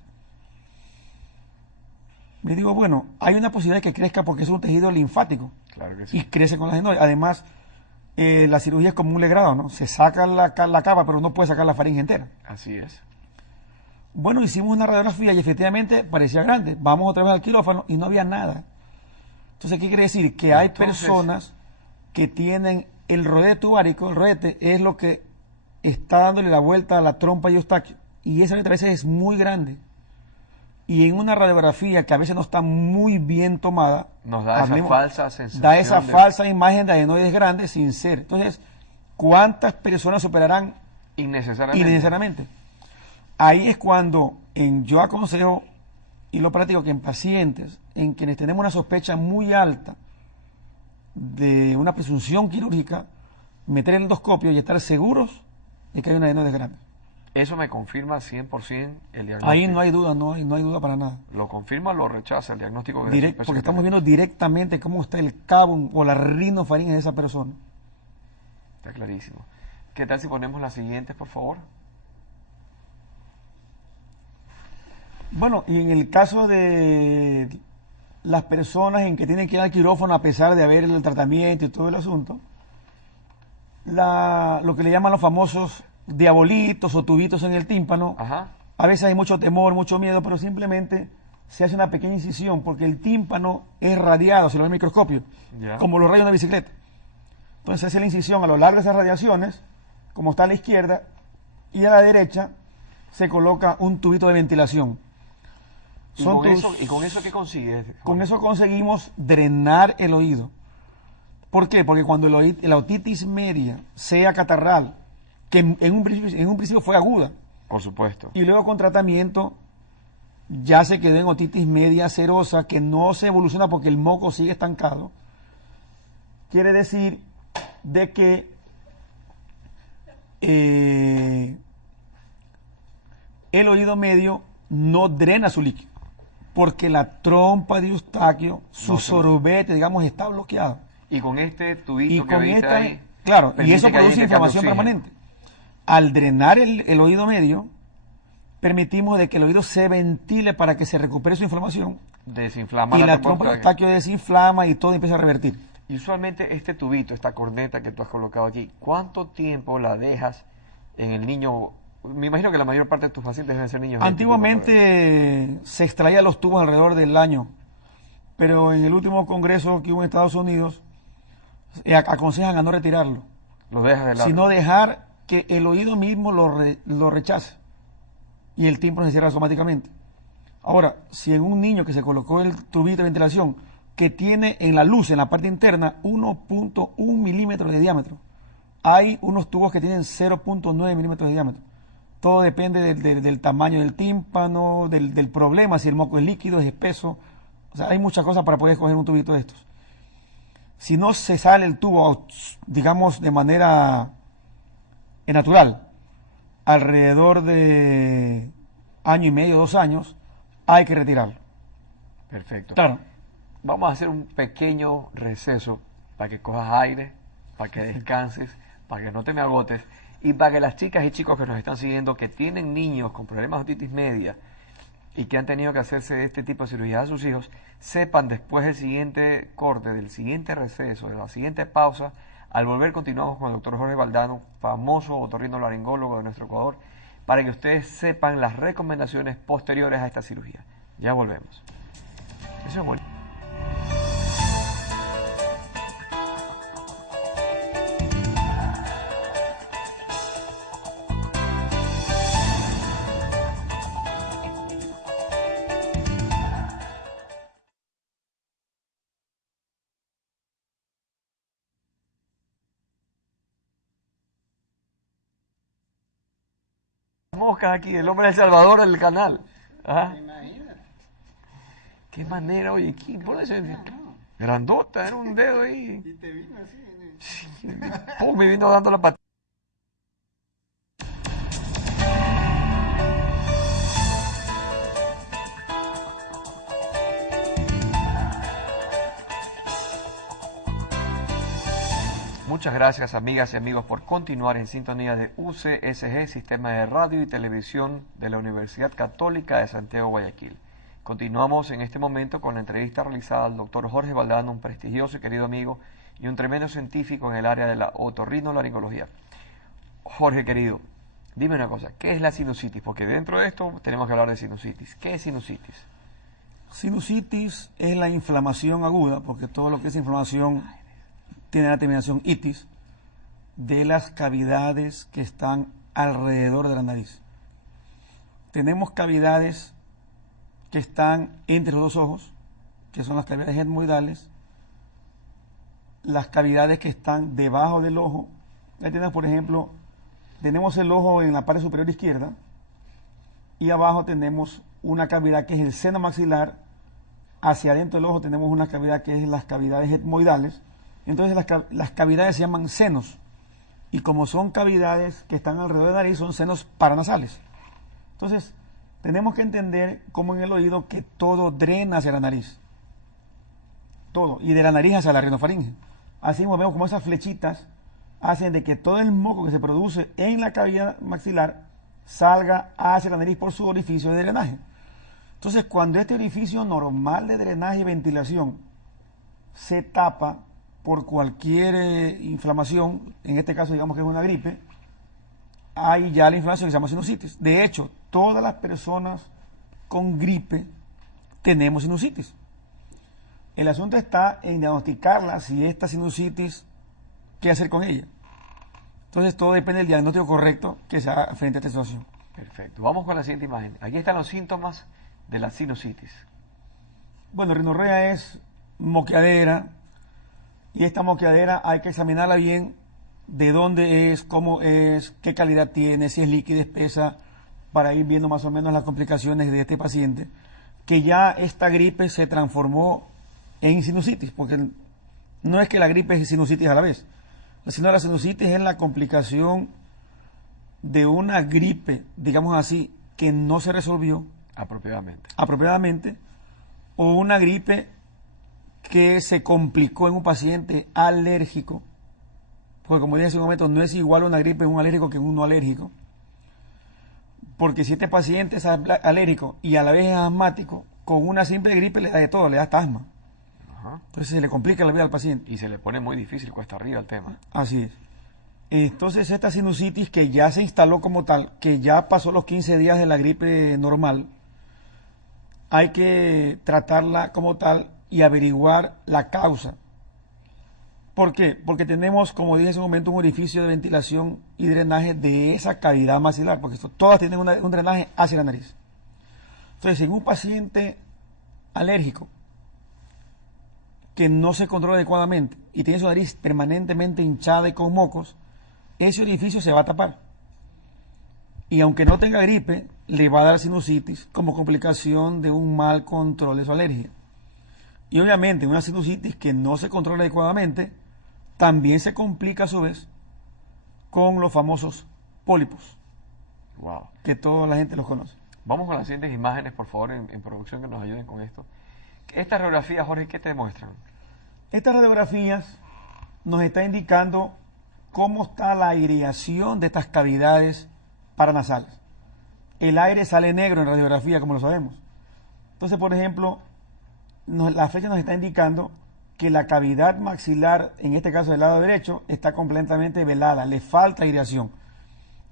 Le digo, bueno, hay una posibilidad de que crezca porque es un tejido linfático Claro que sí. y crece con las adenoides. Además, la cirugía es como un legrado, ¿no? Se saca la capa, pero no puede sacar la faringe entera. Así es. Bueno, hicimos una radiografía y efectivamente parecía grande. Vamos otra vez al quirófano y no había nada. Entonces, ¿qué quiere decir? Que hay personas que tienen el rodete tubárico, el rodete es lo que está dándole la vuelta a la trompa de Eustaquio. Y esa letra a veces es muy grande. Y en una radiografía que a veces no está muy bien tomada, Nos da esa falsa sensación. da esa falsa imagen de adenoides grandes sin ser. Entonces, ¿cuántas personas se operarán Innecesariamente. innecesariamente? Ahí es cuando yo aconsejo y lo practico que en pacientes en quienes tenemos una sospecha muy alta de una presunción quirúrgica, meter el endoscopio y estar seguros de que hay una adenoides grande. Eso me confirma 100% el diagnóstico. Ahí no hay duda, no hay duda para nada. ¿Lo confirma o lo rechaza el diagnóstico? Porque estamos viendo directamente cómo está el cabo o la rinofaringe de esa persona. Está clarísimo. ¿Qué tal si ponemos las siguientes, por favor? Bueno, y en el caso de las personas en que tienen que ir al quirófano a pesar de haber el tratamiento y todo el asunto, lo que le llaman los famosos diabolitos o tubitos en el tímpano, Ajá. a veces hay mucho temor, mucho miedo, pero simplemente se hace una pequeña incisión porque el tímpano es radiado, se lo ve en el microscopio, Ya. como los rayos de una bicicleta. Entonces se hace la incisión a lo largo de esas radiaciones, como está a la izquierda, y a la derecha se coloca un tubito de ventilación. ¿Y con eso qué consigues? Con eso conseguimos drenar el oído. ¿Por qué? Porque cuando la otitis media, sea catarral, que en un principio fue aguda, Por supuesto. y luego con tratamiento ya se quedó en otitis media serosa, que no se evoluciona porque el moco sigue estancado, quiere decir de que el oído medio no drena su líquido, porque la trompa de Eustaquio, su sorbete, digamos, está bloqueado. Y con este tubito Y que con viste esta, ahí, claro, y permite eso que haya produce intercambio inflamación de oxígeno. permanente. Al drenar el oído medio, permitimos de que el oído se ventile para que se recupere su inflamación Desinflama y la trompa trompa de Eustaquio. Eustaquio desinflama y todo empieza a revertir. Y usualmente este tubito, esta corneta que tú has colocado aquí, ¿cuánto tiempo la dejas en el niño? Me imagino que la mayor parte de tus pacientes deben ser niños. Antiguamente se extraían los tubos alrededor del año, pero en el último congreso que hubo en Estados Unidos aconsejan a no retirarlo, Los dejas de lado. sino dejar que el oído mismo lo rechace y el tímpano se cierra automáticamente. Ahora, si en un niño que se colocó el tubito de ventilación que tiene en la luz, en la parte interna, 1.1 milímetros de diámetro, hay unos tubos que tienen 0.9 milímetros de diámetro. Todo depende del tamaño del tímpano, del problema, si el moco es líquido, es espeso. O sea, hay muchas cosas para poder escoger un tubito de estos. Si no se sale el tubo, digamos, de manera natural, alrededor de año y medio, 2 años, hay que retirarlo. Perfecto. Claro. Vamos a hacer un pequeño receso para que cojas aire, para que descanses, para que no te me agotes y para que las chicas y chicos que nos están siguiendo, que tienen niños con problemas de otitis media y que han tenido que hacerse este tipo de cirugía a sus hijos, sepan después del siguiente corte, del siguiente receso, de la siguiente pausa, al volver continuamos con el doctor Jorge Valdano, famoso otorrinolaringólogo de nuestro Ecuador, para que ustedes sepan las recomendaciones posteriores a esta cirugía. Ya volvemos. Eso es bueno. Moscas aquí, el hombre del Salvador del canal. ¿Ah? Qué manera, oye, por eso grandota, era un dedo ahí. Y te vino así. Pum, me vino dando la patada. Muchas gracias, amigas y amigos, por continuar en sintonía de UCSG, Sistema de Radio y Televisión de la Universidad Católica de Santiago, Guayaquil. Continuamos en este momento con la entrevista realizada al doctor Jorge Valdano, un prestigioso y querido amigo y un tremendo científico en el área de la otorrinolaringología. Jorge, querido, dime una cosa, ¿qué es la sinusitis? Porque dentro de esto tenemos que hablar de sinusitis. ¿Qué es sinusitis? Sinusitis es la inflamación aguda, porque todo lo que es inflamación tiene la terminación itis, de las cavidades que están alrededor de la nariz. Tenemos cavidades que están entre los dos ojos, que son las cavidades etmoidales, las cavidades que están debajo del ojo. Ahí tenemos, por ejemplo, tenemos el ojo en la parte superior izquierda y abajo tenemos una cavidad que es el seno maxilar. Hacia adentro del ojo tenemos una cavidad que es las cavidades etmoidales. Entonces las cavidades se llaman senos Y como son cavidades que están alrededor de la nariz, son senos paranasales. Entonces, tenemos que entender como en el oído que todo drena hacia la nariz. Todo. Y de la nariz hacia la rinofaringe. Así vemos como esas flechitas hacen de que todo el moco que se produce en la cavidad maxilar salga hacia la nariz por su orificio de drenaje. Entonces, cuando este orificio normal de drenaje y ventilación se tapa por cualquier inflamación, en este caso digamos que es una gripe, hay ya la inflamación que se llama sinusitis. De hecho, todas las personas con gripe tenemos sinusitis. El asunto está en diagnosticarla, si esta sinusitis, qué hacer con ella. Entonces todo depende del diagnóstico correcto que se haga frente a esta situación. Perfecto. Vamos con la siguiente imagen. Aquí están los síntomas de la sinusitis. Bueno, rinorrea es moqueadera, y esta moqueadera hay que examinarla bien, de dónde es, cómo es, qué calidad tiene, si es líquida, espesa, para ir viendo más o menos las complicaciones de este paciente, que ya esta gripe se transformó en sinusitis, porque no es que la gripe es sinusitis a la vez, sino la sinusitis es la complicación de una gripe, digamos así, que no se resolvió apropiadamente, o una gripe que se complicó en un paciente alérgico, porque como dije hace un momento, no es igual una gripe en un alérgico que en un no alérgico, porque si este paciente es alérgico y a la vez es asmático, con una simple gripe le da de todo, le da hasta asma. Ajá. Entonces se le complica la vida al paciente. Y se le pone muy difícil, cuesta arriba el tema. Así es. Entonces esta sinusitis que ya se instaló como tal, que ya pasó los 15 días de la gripe normal, hay que tratarla como tal y averiguar la causa. ¿Por qué? Porque tenemos, como dije hace un momento, un orificio de ventilación y drenaje de esa cavidad maxilar, porque todas tienen un drenaje hacia la nariz. Entonces, en un paciente alérgico que no se controla adecuadamente y tiene su nariz permanentemente hinchada y con mocos, ese orificio se va a tapar. Y aunque no tenga gripe, le va a dar sinusitis como complicación de un mal control de su alergia. Y obviamente una sinusitis que no se controla adecuadamente también se complica a su vez con los famosos pólipos. Wow. Que toda la gente los conoce. Vamos con las siguientes imágenes, por favor, en producción, que nos ayuden con esto. Estas radiografías, Jorge, ¿qué te demuestran? Estas radiografías nos están indicando cómo está la aireación de estas cavidades paranasales. El aire sale negro en radiografía, como lo sabemos. Entonces, por ejemplo, la flecha nos está indicando que la cavidad maxilar, en este caso del lado derecho, está completamente velada, le falta aireación.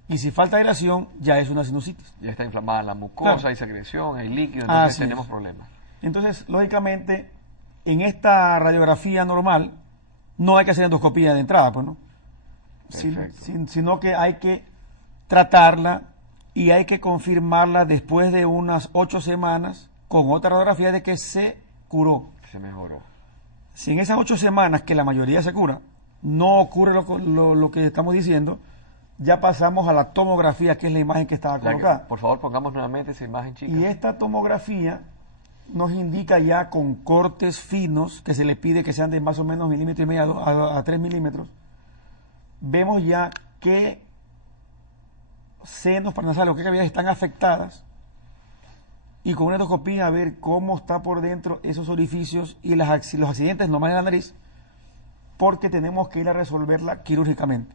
Y si falta aireación, ya es una sinusitis. Ya está inflamada la mucosa, Claro. hay secreción, hay líquido, entonces tenemos problemas. Entonces, lógicamente, en esta radiografía normal, no hay que hacer endoscopía de entrada, pues, ¿no? Sino que hay que tratarla y hay que confirmarla después de unas 8 semanas con otra radiografía de que se curó. Se mejoró. Si en esas 8 semanas, que la mayoría se cura, no ocurre lo que estamos diciendo, ya pasamos a la tomografía, que es la imagen que estaba colocada. Por favor, pongamos nuevamente esa imagen, chicas. Y esta tomografía nos indica ya con cortes finos, que se le pide que sean de más o menos 1,5 mm a 3 milímetros, vemos ya qué senos paranasales o qué cavidades están afectadas, y con una endoscopía a ver cómo está por dentro esos orificios y los accidentes normales de la nariz, porque tenemos que ir a resolverla quirúrgicamente.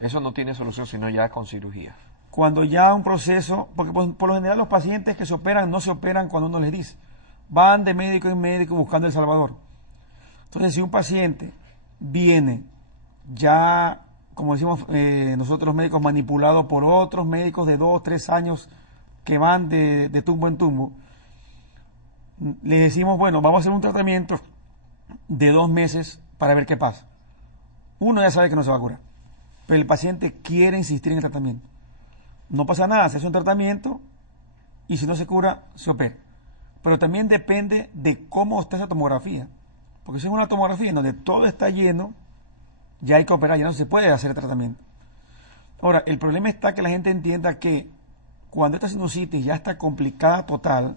Eso no tiene solución sino ya con cirugía. Cuando ya un proceso, porque por lo general los pacientes que se operan no se operan cuando uno les dice, van de médico en médico buscando el salvador. Entonces, si un paciente viene ya, como decimos nosotros los médicos, manipulado por otros médicos de 2 o 3 años que van de tumbo en tumbo, le decimos, bueno, vamos a hacer un tratamiento de 2 meses para ver qué pasa. Uno ya sabe que no se va a curar, pero el paciente quiere insistir en el tratamiento. No pasa nada, se hace un tratamiento y si no se cura, se opera. Pero también depende de cómo está esa tomografía. Porque si es una tomografía en donde todo está lleno, ya hay que operar, ya no se puede hacer el tratamiento. Ahora, el problema está que la gente entienda que cuando esta sinusitis ya está complicada total,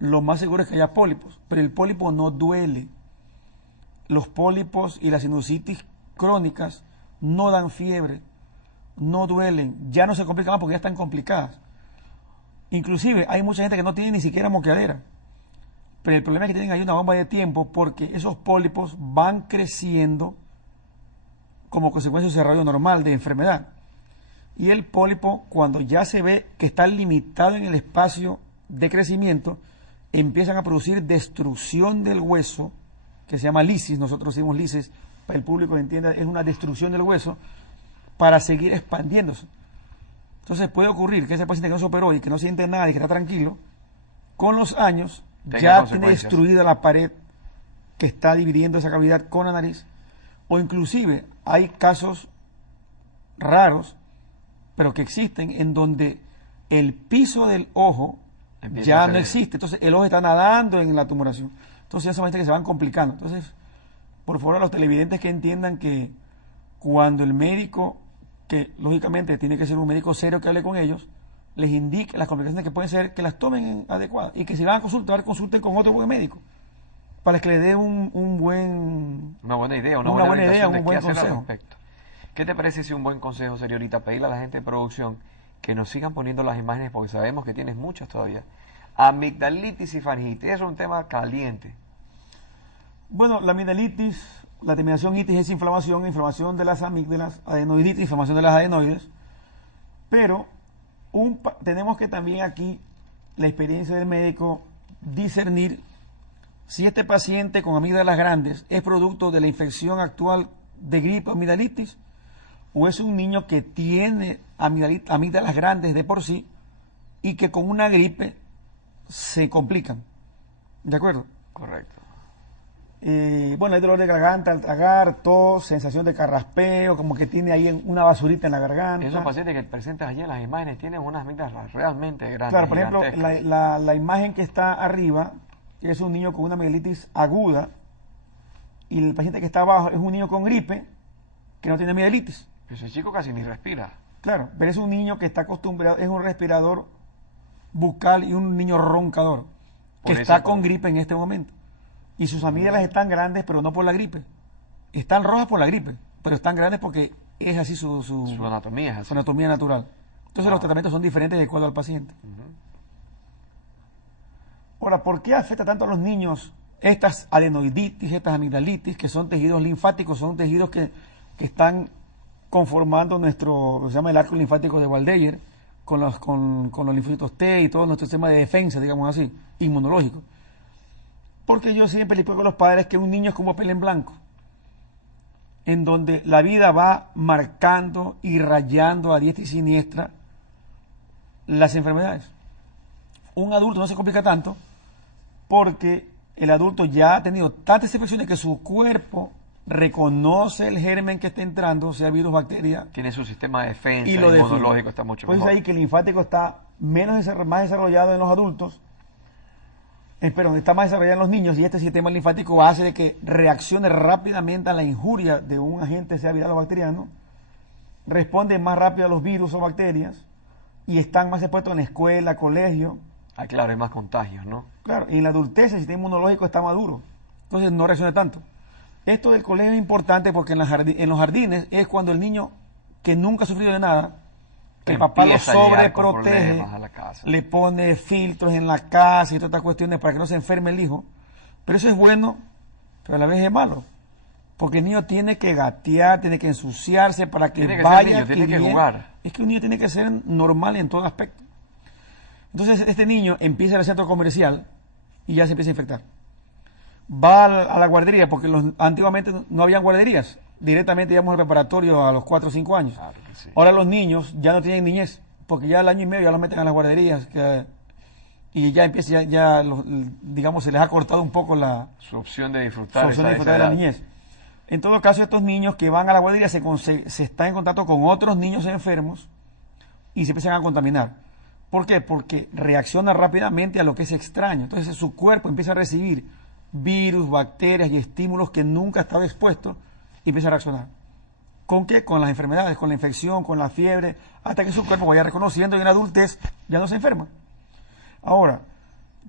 lo más seguro es que haya pólipos, pero el pólipo no duele. Los pólipos y las sinusitis crónicas no dan fiebre, no duelen, ya no se complican más porque ya están complicadas. Inclusive hay mucha gente que no tiene ni siquiera moqueadera, pero el problema es que tienen ahí una bomba de tiempo porque esos pólipos van creciendo como consecuencia de su desarrollo normal de enfermedad. Y el pólipo, cuando ya se ve que está limitado en el espacio de crecimiento, empiezan a producir destrucción del hueso, que se llama lisis, nosotros decimos lisis, para el público que entienda, es una destrucción del hueso para seguir expandiéndose. Entonces puede ocurrir que ese paciente que no se operó y que no siente nada y que está tranquilo, con los años ya tiene destruida la pared que está dividiendo esa cavidad con la nariz, o inclusive hay casos raros, pero que existen, en donde el piso del ojo ya no existe, entonces el ojo está nadando en la tumoración. Entonces ya son pacientes que se van complicando. Entonces, por favor, a los televidentes que entiendan que cuando el médico, que lógicamente tiene que ser un médico serio que hable con ellos, les indique las complicaciones que pueden ser, que las tomen adecuadas, y que si van a consultar, consulten con otro buen médico, para que le dé una buena idea, un buen consejo. ¿Qué te parece si un buen consejo sería ahorita pedirle a la gente de producción que nos sigan poniendo las imágenes, porque sabemos que tienes muchas todavía? Amigdalitis y faringitis, es un tema caliente. Bueno, la amigdalitis, la terminación itis es inflamación de las amígdalas, adenoiditis, inflamación de las adenoides, pero tenemos que también aquí, la experiencia del médico, discernir si este paciente con amígdalas grandes es producto de la infección actual de gripe o amigdalitis, o es un niño que tiene amígdalas grandes de por sí y que con una gripe se complican. ¿De acuerdo? Correcto. Bueno, hay dolor de garganta al tragar, tos, sensación de carraspeo, como que tiene ahí una basurita en la garganta. Esos pacientes que presentas allí en las imágenes tienen unas amígdalas realmente grandes. Claro, por ejemplo, la imagen que está arriba es un niño con una amigdalitis aguda, y el paciente que está abajo es un niño con gripe que no tiene amigdalitis. Ese chico casi ni respira. Claro, pero es un niño que está acostumbrado, es un respirador bucal y un niño roncador, que está con gripe en este momento. Y sus amígdalas están grandes, pero no por la gripe. Están rojas por la gripe, pero están grandes porque es así su anatomía. Es así. Su anatomía natural. Entonces los tratamientos son diferentes de acuerdo al paciente. Ahora, ¿por qué afecta tanto a los niños estas adenoiditis, estas amigdalitis, que son tejidos linfáticos, son tejidos que están conformando se llama el arco linfático de Waldeyer, con los linfocitos T y todo nuestro sistema de defensa, digamos así, inmunológico? Porque yo siempre le explico a los padres que un niño es como papel en blanco, en donde la vida va marcando y rayando a diestra y siniestra las enfermedades. Un adulto no se complica tanto porque el adulto ya ha tenido tantas infecciones que su cuerpo reconoce el germen que está entrando, sea virus, bacteria. Tiene su sistema de defensa, y el inmunológico está mucho mejor. Pues ahí que el linfático está más desarrollado en los adultos, pero está más desarrollado en los niños, y este sistema linfático hace de que reaccione rápidamente a la injuria de un agente, sea viral o bacteriano, responde más rápido a los virus o bacterias, y están más expuestos en la escuela, colegio. Ah, claro, hay más contagios, ¿no? Claro, y en la adultez el sistema inmunológico está maduro, entonces no reacciona tanto. Esto del colegio es importante porque en los jardines es cuando el niño que nunca ha sufrido de nada, que el papá lo sobreprotege, le pone filtros en la casa y todas estas cuestiones para que no se enferme el hijo. Pero eso es bueno, pero a la vez es malo. Porque el niño tiene que gatear, tiene que ensuciarse para que vaya, tiene que jugar. Es que un niño tiene que ser normal en todo aspecto. Entonces este niño empieza en el centro comercial y ya se empieza a infectar. Va a la guardería, porque antiguamente no habían guarderías. Directamente íbamos al preparatorio a los 4 o 5 años. Claro que sí. Ahora los niños ya no tienen niñez, porque ya al año y medio ya los meten a las guarderías, y ya empieza, digamos, se les ha cortado un poco su opción de disfrutar, de la niñez. En todo caso, estos niños que van a la guardería se están en contacto con otros niños enfermos y se empiezan a contaminar. ¿Por qué? Porque reacciona rápidamente a lo que es extraño. Entonces su cuerpo empieza a recibir virus, bacterias y estímulos que nunca ha estado expuesto, y empieza a reaccionar. ¿Con qué? Con las enfermedades, con la infección, con la fiebre, hasta que su cuerpo vaya reconociendo y en la adultez ya no se enferma. Ahora,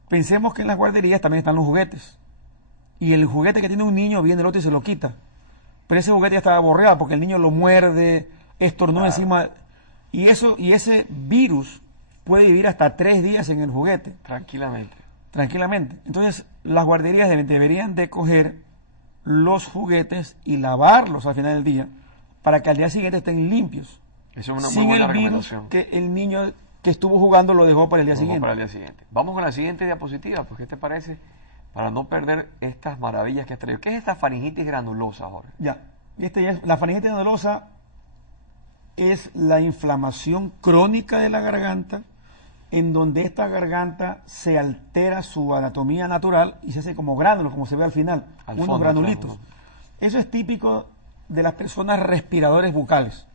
pensemos que en las guarderías también están los juguetes. Y el juguete que tiene un niño viene el otro y se lo quita. pero ese juguete ya estaba borrado porque el niño lo muerde, estornuda encima, y ese virus puede vivir hasta 3 días en el juguete. Tranquilamente. Entonces, las guarderías deberían de coger los juguetes y lavarlos al final del día para que al día siguiente estén limpios. Eso es una sin muy buena el virus recomendación. que el niño que estuvo jugando lo dejó para el día siguiente. Vamos con la siguiente diapositiva, pues ¿qué te parece? Para no perder estas maravillas que has traído. ¿Qué es esta faringitis granulosa, Jorge? La faringitis granulosa es la inflamación crónica de la garganta, en donde esta garganta se altera su anatomía natural y se hace como gránulos, como se ve al final, unos granulitos. Eso es típico de las personas respiradores bucales.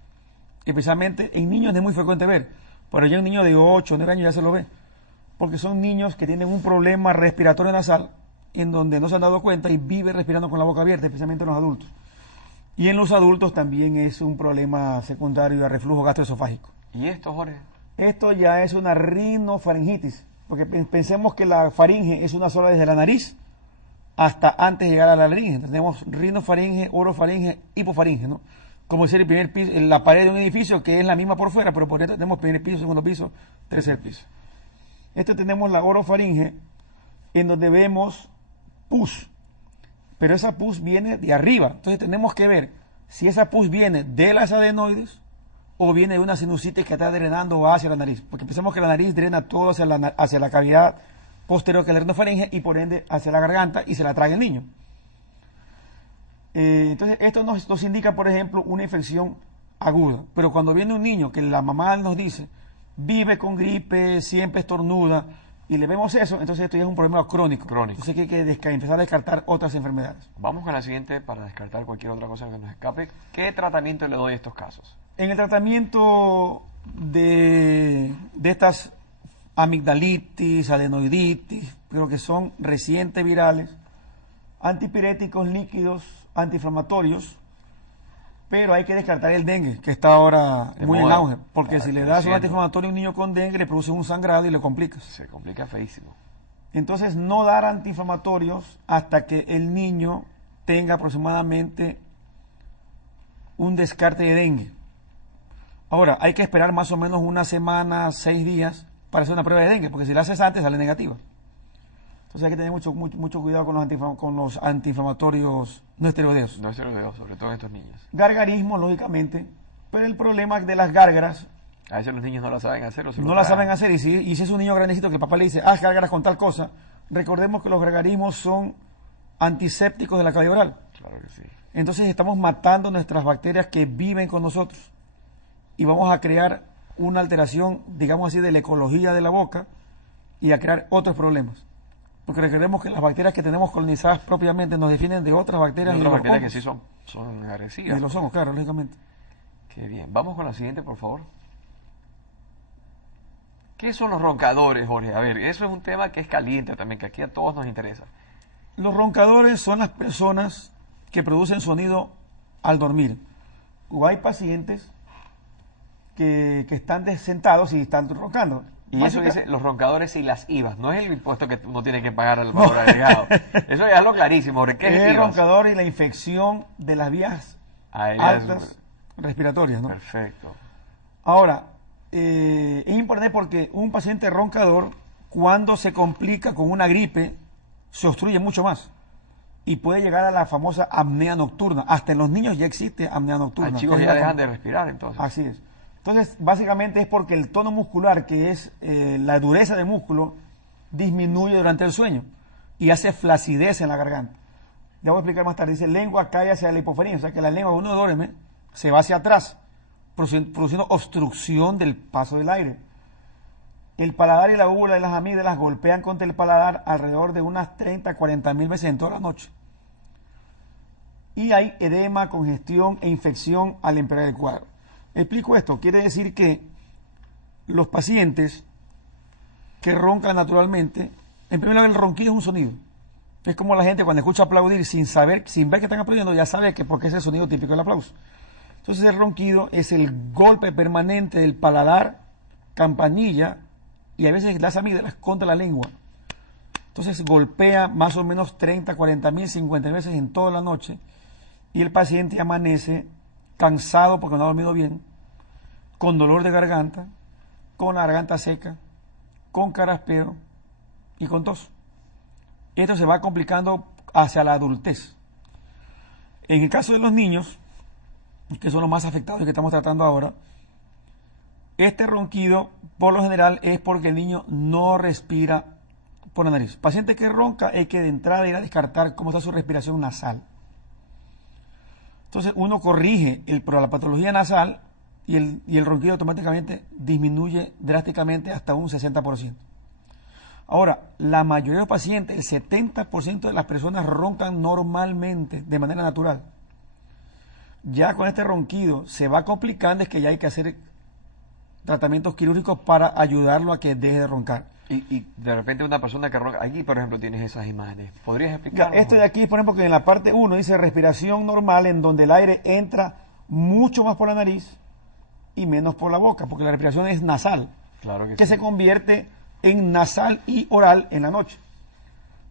Especialmente en niños es muy frecuente ver, pero ya un niño de 8 o 9 años ya se lo ve, porque son niños que tienen un problema respiratorio nasal en donde no se han dado cuenta y viven respirando con la boca abierta, especialmente en los adultos. Y en los adultos también es un problema secundario de reflujo gastroesofágico. ¿Y esto, Jorge? Esto ya es una rinofaringitis, porque pensemos que la faringe es una sola desde la nariz hasta antes de llegar a la laringe. Tenemos rinofaringe, orofaringe, hipofaringe, ¿no? Como decir el primer piso, la pared de un edificio que es la misma por fuera, pero por dentro tenemos primer piso, segundo piso, tercer piso. Tenemos la orofaringe, en donde vemos pus, pero esa pus viene de arriba. Entonces tenemos que ver si esa pus viene de las adenoides o viene de una sinusitis que está drenando hacia la nariz, porque pensamos que la nariz drena todo hacia la cavidad posterior que es la rinofaringe y por ende hacia la garganta y se la traga el niño. Entonces esto nos indica, por ejemplo, una infección aguda, pero cuando viene un niño que la mamá nos dice vive con gripe, siempre estornuda y le vemos eso, entonces esto ya es un problema crónico. Entonces hay que empezar a descartar otras enfermedades. Vamos con la siguiente para descartar cualquier otra cosa que nos escape. ¿Qué tratamiento le doy a estos casos? En el tratamiento de estas amigdalitis, adenoiditis, pero que son recientes virales, antipiréticos líquidos, antiinflamatorios, pero hay que descartar el dengue, que está ahora muy en auge, porque si le das un antiinflamatorio a un niño con dengue, le produce un sangrado y le complicas. Se complica feísimo. Entonces, no dar antiinflamatorios hasta que el niño tenga aproximadamente un descarte de dengue. Ahora, hay que esperar más o menos una semana, 6 días, para hacer una prueba de dengue, porque si la haces antes, sale negativa. Entonces hay que tener mucho cuidado con los antiinflamatorios no esteroideos. No esteroideos, sobre todo en estos niños. Gargarismo, lógicamente, pero el problema de las gárgaras... A veces los niños no la saben hacer. No la saben hacer, y si es un niño grandecito que el papá le dice, haz gárgaras con tal cosa, recordemos que los gargarismos son antisépticos de la cavidad oral. Claro que sí. Entonces estamos matando nuestras bacterias que viven con nosotros y vamos a crear una alteración, digamos así, de la ecología de la boca y a crear otros problemas. Porque recordemos que las bacterias que tenemos colonizadas propiamente nos defienden de otras bacterias. De otras bacterias que sí son agresivas. Y lo somos, claro, lógicamente. Qué bien. Vamos con la siguiente, por favor. ¿Qué son los roncadores, Jorge? A ver, eso es un tema que es caliente también, que aquí a todos nos interesa. Los roncadores son las personas que producen sonido al dormir. O hay pacientes que están sentados y están roncando. Y eso dice los roncadores y las IVAs. No es el impuesto que uno tiene que pagar al valor agregado. Eso ya es lo clarísimo. ¿Qué es el roncador y la infección de las vías altas respiratorias, ¿no? Perfecto. Ahora, es importante porque un paciente roncador, cuando se complica con una gripe, se obstruye mucho más. Y puede llegar a la famosa apnea nocturna. Hasta en los niños ya existe apnea nocturna. Los chicos ya dejan de respirar, entonces. Así es. Entonces, básicamente es porque el tono muscular, que es la dureza del músculo, disminuye durante el sueño y hace flacidez en la garganta. Ya voy a explicar más tarde. Dice, lengua cae hacia la hipofaringe, o sea que la lengua, cuando uno duerme, se va hacia atrás, produciendo obstrucción del paso del aire. El paladar y la úvula de las amígdalas golpean contra el paladar alrededor de unas 30 a 40 mil veces en toda la noche. Y hay edema, congestión e infección al empeorar el cuadro. Explico esto, quiere decir que los pacientes que roncan naturalmente, en primer lugar el ronquido es un sonido. Es como la gente cuando escucha aplaudir sin ver que están aplaudiendo, ya sabe que porque es el sonido típico del aplauso. Entonces el ronquido es el golpe permanente del paladar, campanilla y a veces las amígdalas contra la lengua. Entonces golpea más o menos 30, 40 mil, 50 veces en toda la noche y el paciente amanece cansado porque no ha dormido bien, con dolor de garganta, con la garganta seca, con carraspeo y con tos. Esto se va complicando hacia la adultez. En el caso de los niños, que son los más afectados y que estamos tratando ahora, este ronquido por lo general es porque el niño no respira por la nariz. Paciente que ronca hay que de entrada ir a descartar cómo está su respiración nasal. Entonces uno corrige la patología nasal y el ronquido automáticamente disminuye drásticamente hasta un 60%. Ahora, la mayoría de los pacientes, el 70% de las personas roncan normalmente, de manera natural. Ya con este ronquido se va complicando, es que ya hay que hacer tratamientos quirúrgicos para ayudarlo a que deje de roncar. Y de repente una persona que ronca, aquí por ejemplo tienes esas imágenes, ¿podrías explicarlo? Esto de aquí, por ejemplo, que en la parte 1 dice respiración normal, en donde el aire entra mucho más por la nariz y menos por la boca, porque la respiración es nasal, Claro que que sí. se convierte en nasal y oral en la noche.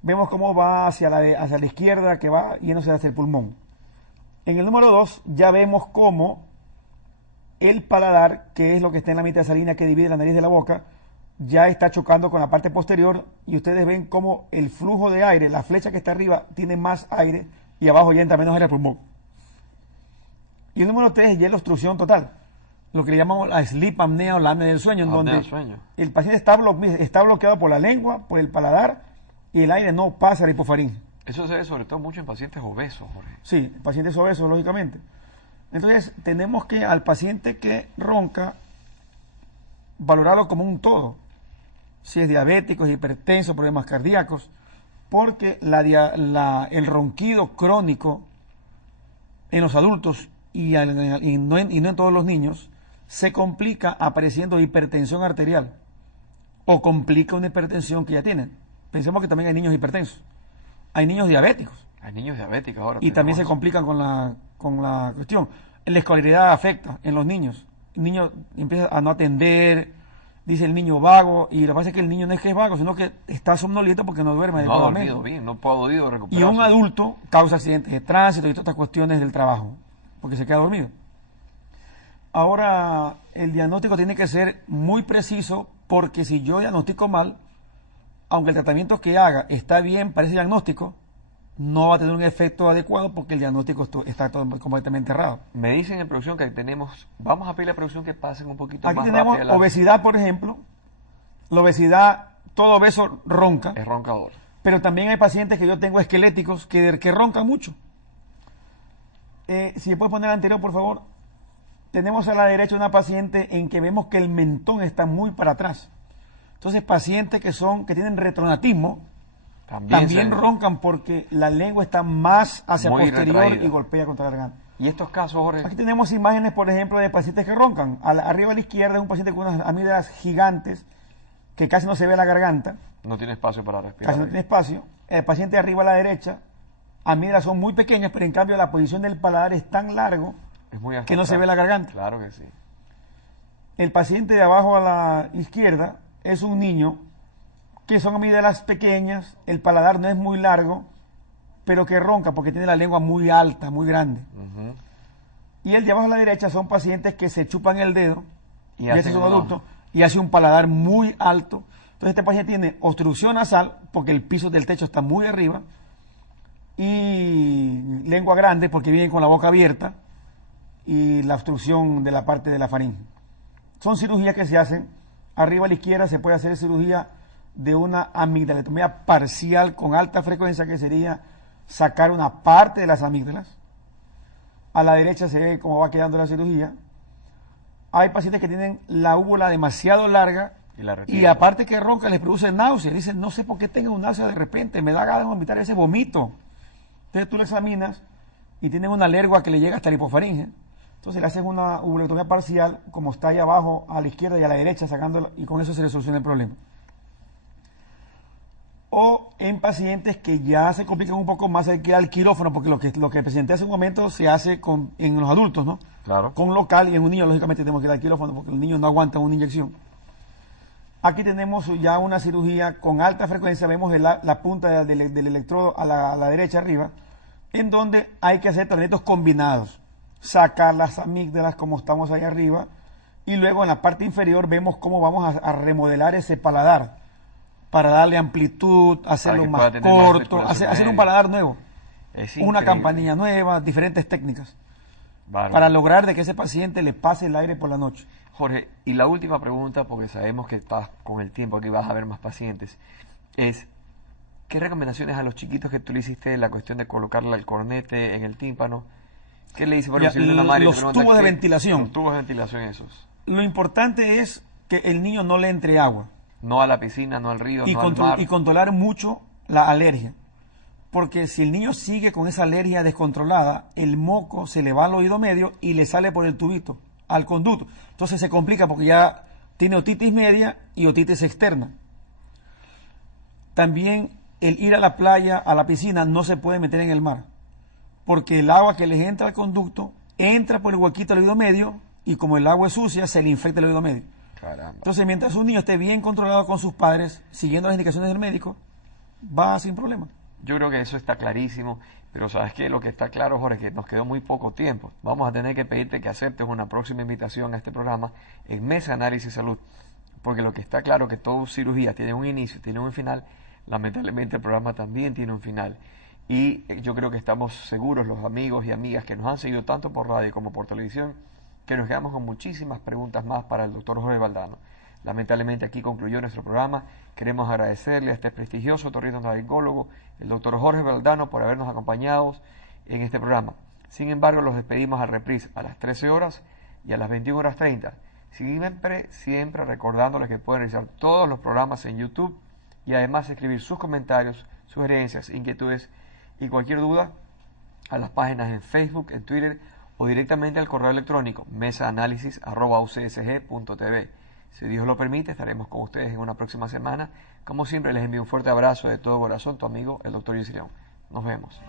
Vemos cómo va hacia la izquierda, que va yéndose hacia el pulmón. En el número 2 ya vemos cómo el paladar, que es lo que está en la mitad salina que divide la nariz de la boca, ya está chocando con la parte posterior y ustedes ven cómo el flujo de aire, la flecha que está arriba, tiene más aire y abajo ya entra menos aire al pulmón. Y el número 3 ya es la obstrucción total, lo que le llamamos la sleep apnea o la apnea del sueño, en Apnea donde del sueño. el paciente está bloqueado por la lengua, por el paladar y el aire no pasa a la hipofaringe. Eso se ve sobre todo mucho en pacientes obesos, Jorge. Sí, pacientes obesos, lógicamente. Entonces, tenemos que al paciente que ronca, valorarlo como un todo. Si es diabético, es hipertenso, problemas cardíacos, porque el ronquido crónico en los adultos y no en todos los niños, se complica apareciendo hipertensión arterial o complica una hipertensión que ya tienen. Pensemos que también hay niños hipertensos, hay niños diabéticos. Hay niños diabéticos ahora. Y también se tenemos complican con la cuestión. La escolaridad afecta en los niños. El niño empieza a no atender, dice el niño vago, y lo que pasa es que el niño no es que es vago, sino que está somnoliento porque no duerme eso. No ha adecuadamente. dormido bien, no ha podido Y recuperarse. un adulto causa accidentes de tránsito y todas estas cuestiones del trabajo, porque se queda dormido. Ahora, el diagnóstico tiene que ser muy preciso, porque si yo diagnostico mal, aunque el tratamiento que haga está bien para ese diagnóstico, no va a tener un efecto adecuado porque el diagnóstico está todo completamente errado. Me dicen en producción que tenemos, vamos a pedirle a producción que pasen un poquito Aquí más tenemos rápido. obesidad, por ejemplo. La obesidad, todo obeso ronca, Es roncador. pero también hay pacientes que yo tengo esqueléticos que roncan mucho. Si me puedes poner el anterior, por favor. Tenemos a la derecha una paciente en que vemos que el mentón está muy para atrás. Entonces, pacientes que tienen retronatismo, también roncan porque la lengua está más hacia Muy posterior retraída. y golpea contra la garganta. Y estos casos, Jorge, Aquí tenemos imágenes, por ejemplo, de pacientes que roncan. Arriba a la izquierda es un paciente con unas amígdalas gigantes que casi no se ve la garganta, no tiene espacio para casi no respirar. tiene espacio. El paciente arriba a la derecha, amígdalas son muy pequeñas, pero en cambio la posición del paladar es tan largo Es muy que no se afectado. ve la garganta. Claro que sí. El paciente de abajo a la izquierda es un niño que son amígdalas pequeñas, el paladar no es muy largo, pero que ronca porque tiene la lengua muy alta, muy grande. Ujú. Y el de abajo a la derecha son pacientes que se chupan el dedo, Y y este hacen es un una- adulto, y hace un paladar muy alto. Entonces este paciente tiene obstrucción nasal porque el piso del techo está muy arriba, y lengua grande porque viene con la boca abierta, y la obstrucción de la parte de la faringe. Son cirugías que se hacen. Arriba a la izquierda se puede hacer cirugía de una amigdalectomía parcial con alta frecuencia, que sería sacar una parte de las amígdalas. A la derecha se ve cómo va quedando la cirugía. Hay pacientes que tienen la úvula demasiado larga Y la y retienen. aparte que ronca les produce náusea. Dicen, no sé por qué tengo un náusea de repente, me da ganas de vomitar, a veces vomito. Entonces tú le examinas y tienen una lergua que le llega hasta la hipofaringe. Entonces le haces una uvulectomía parcial, como está ahí abajo, a la izquierda y a la derecha, sacándolo, y con eso se le soluciona el problema. O en pacientes que ya se complican un poco más, hay que ir al quirófano, porque lo que presenté hace un momento se hace en los adultos, ¿no? Claro. Con local, y en un niño, lógicamente, tenemos que ir al quirófano porque el niño no aguanta una inyección. Aquí tenemos ya una cirugía con alta frecuencia, vemos la punta del electrodo a la derecha arriba, en donde hay que hacer tratamientos combinados, sacar las amígdalas como estamos ahí arriba, y luego en la parte inferior vemos cómo vamos a remodelar ese paladar para darle amplitud, hacerlo que más pueda tener más corto, circulación hacer un aérea. paladar nuevo, Es una increíble. campanilla nueva, diferentes técnicas, Bárbaro. para lograr de que ese paciente le pase el aire por la noche. Jorge, y la última pregunta, porque sabemos que estás con el tiempo, aquí vas a ver más pacientes, es, ¿qué recomendaciones a los chiquitos que tú le hiciste la cuestión de colocarle el cornete en el tímpano? ¿Qué le dice? Bueno, Ya, si viene una madre y te los pregunta, tubos de ¿qué? ventilación. Los tubos de ventilación esos. Lo importante es que el niño no le entre agua No a la piscina, no al río, y, no al mar. y controlar mucho la alergia. Porque si el niño sigue con esa alergia descontrolada, el moco se le va al oído medio y le sale por el tubito, al conducto. Entonces se complica porque ya tiene otitis media y otitis externa. También el ir a la playa, a la piscina, no se puede meter en el mar. Porque el agua que les entra al conducto entra por el huequito al oído medio y como el agua es sucia, se le infecta el oído medio. Caramba. Entonces, mientras un niño esté bien controlado con sus padres, siguiendo las indicaciones del médico, va sin problema. Yo creo que eso está clarísimo, pero ¿sabes qué? Lo que está claro, Jorge, es que nos quedó muy poco tiempo. Vamos a tener que pedirte que aceptes una próxima invitación a este programa en Mesa Análisis Salud, porque lo que está claro es que toda cirugía tiene un inicio, tiene un final. Lamentablemente el programa también tiene un final. Y yo creo que estamos seguros, los amigos y amigas que nos han seguido tanto por radio como por televisión, que nos quedamos con muchísimas preguntas más para el doctor Jorge Valdano. Lamentablemente aquí concluyó nuestro programa. Queremos agradecerle a este prestigioso otorrinolaringólogo, el doctor Jorge Valdano, por habernos acompañado en este programa. Sin embargo, los despedimos al reprise a las 13 horas y a las 21:30. Siempre recordándoles que pueden realizar todos los programas en YouTube y además escribir sus comentarios, sugerencias, inquietudes y cualquier duda a las páginas en Facebook, en Twitter o directamente al correo electrónico mesaanálisis@ucsg.tv. Si Dios lo permite, estaremos con ustedes en una próxima semana. Como siempre, les envío un fuerte abrazo de todo corazón, tu amigo, el doctor Yusri León. Nos vemos.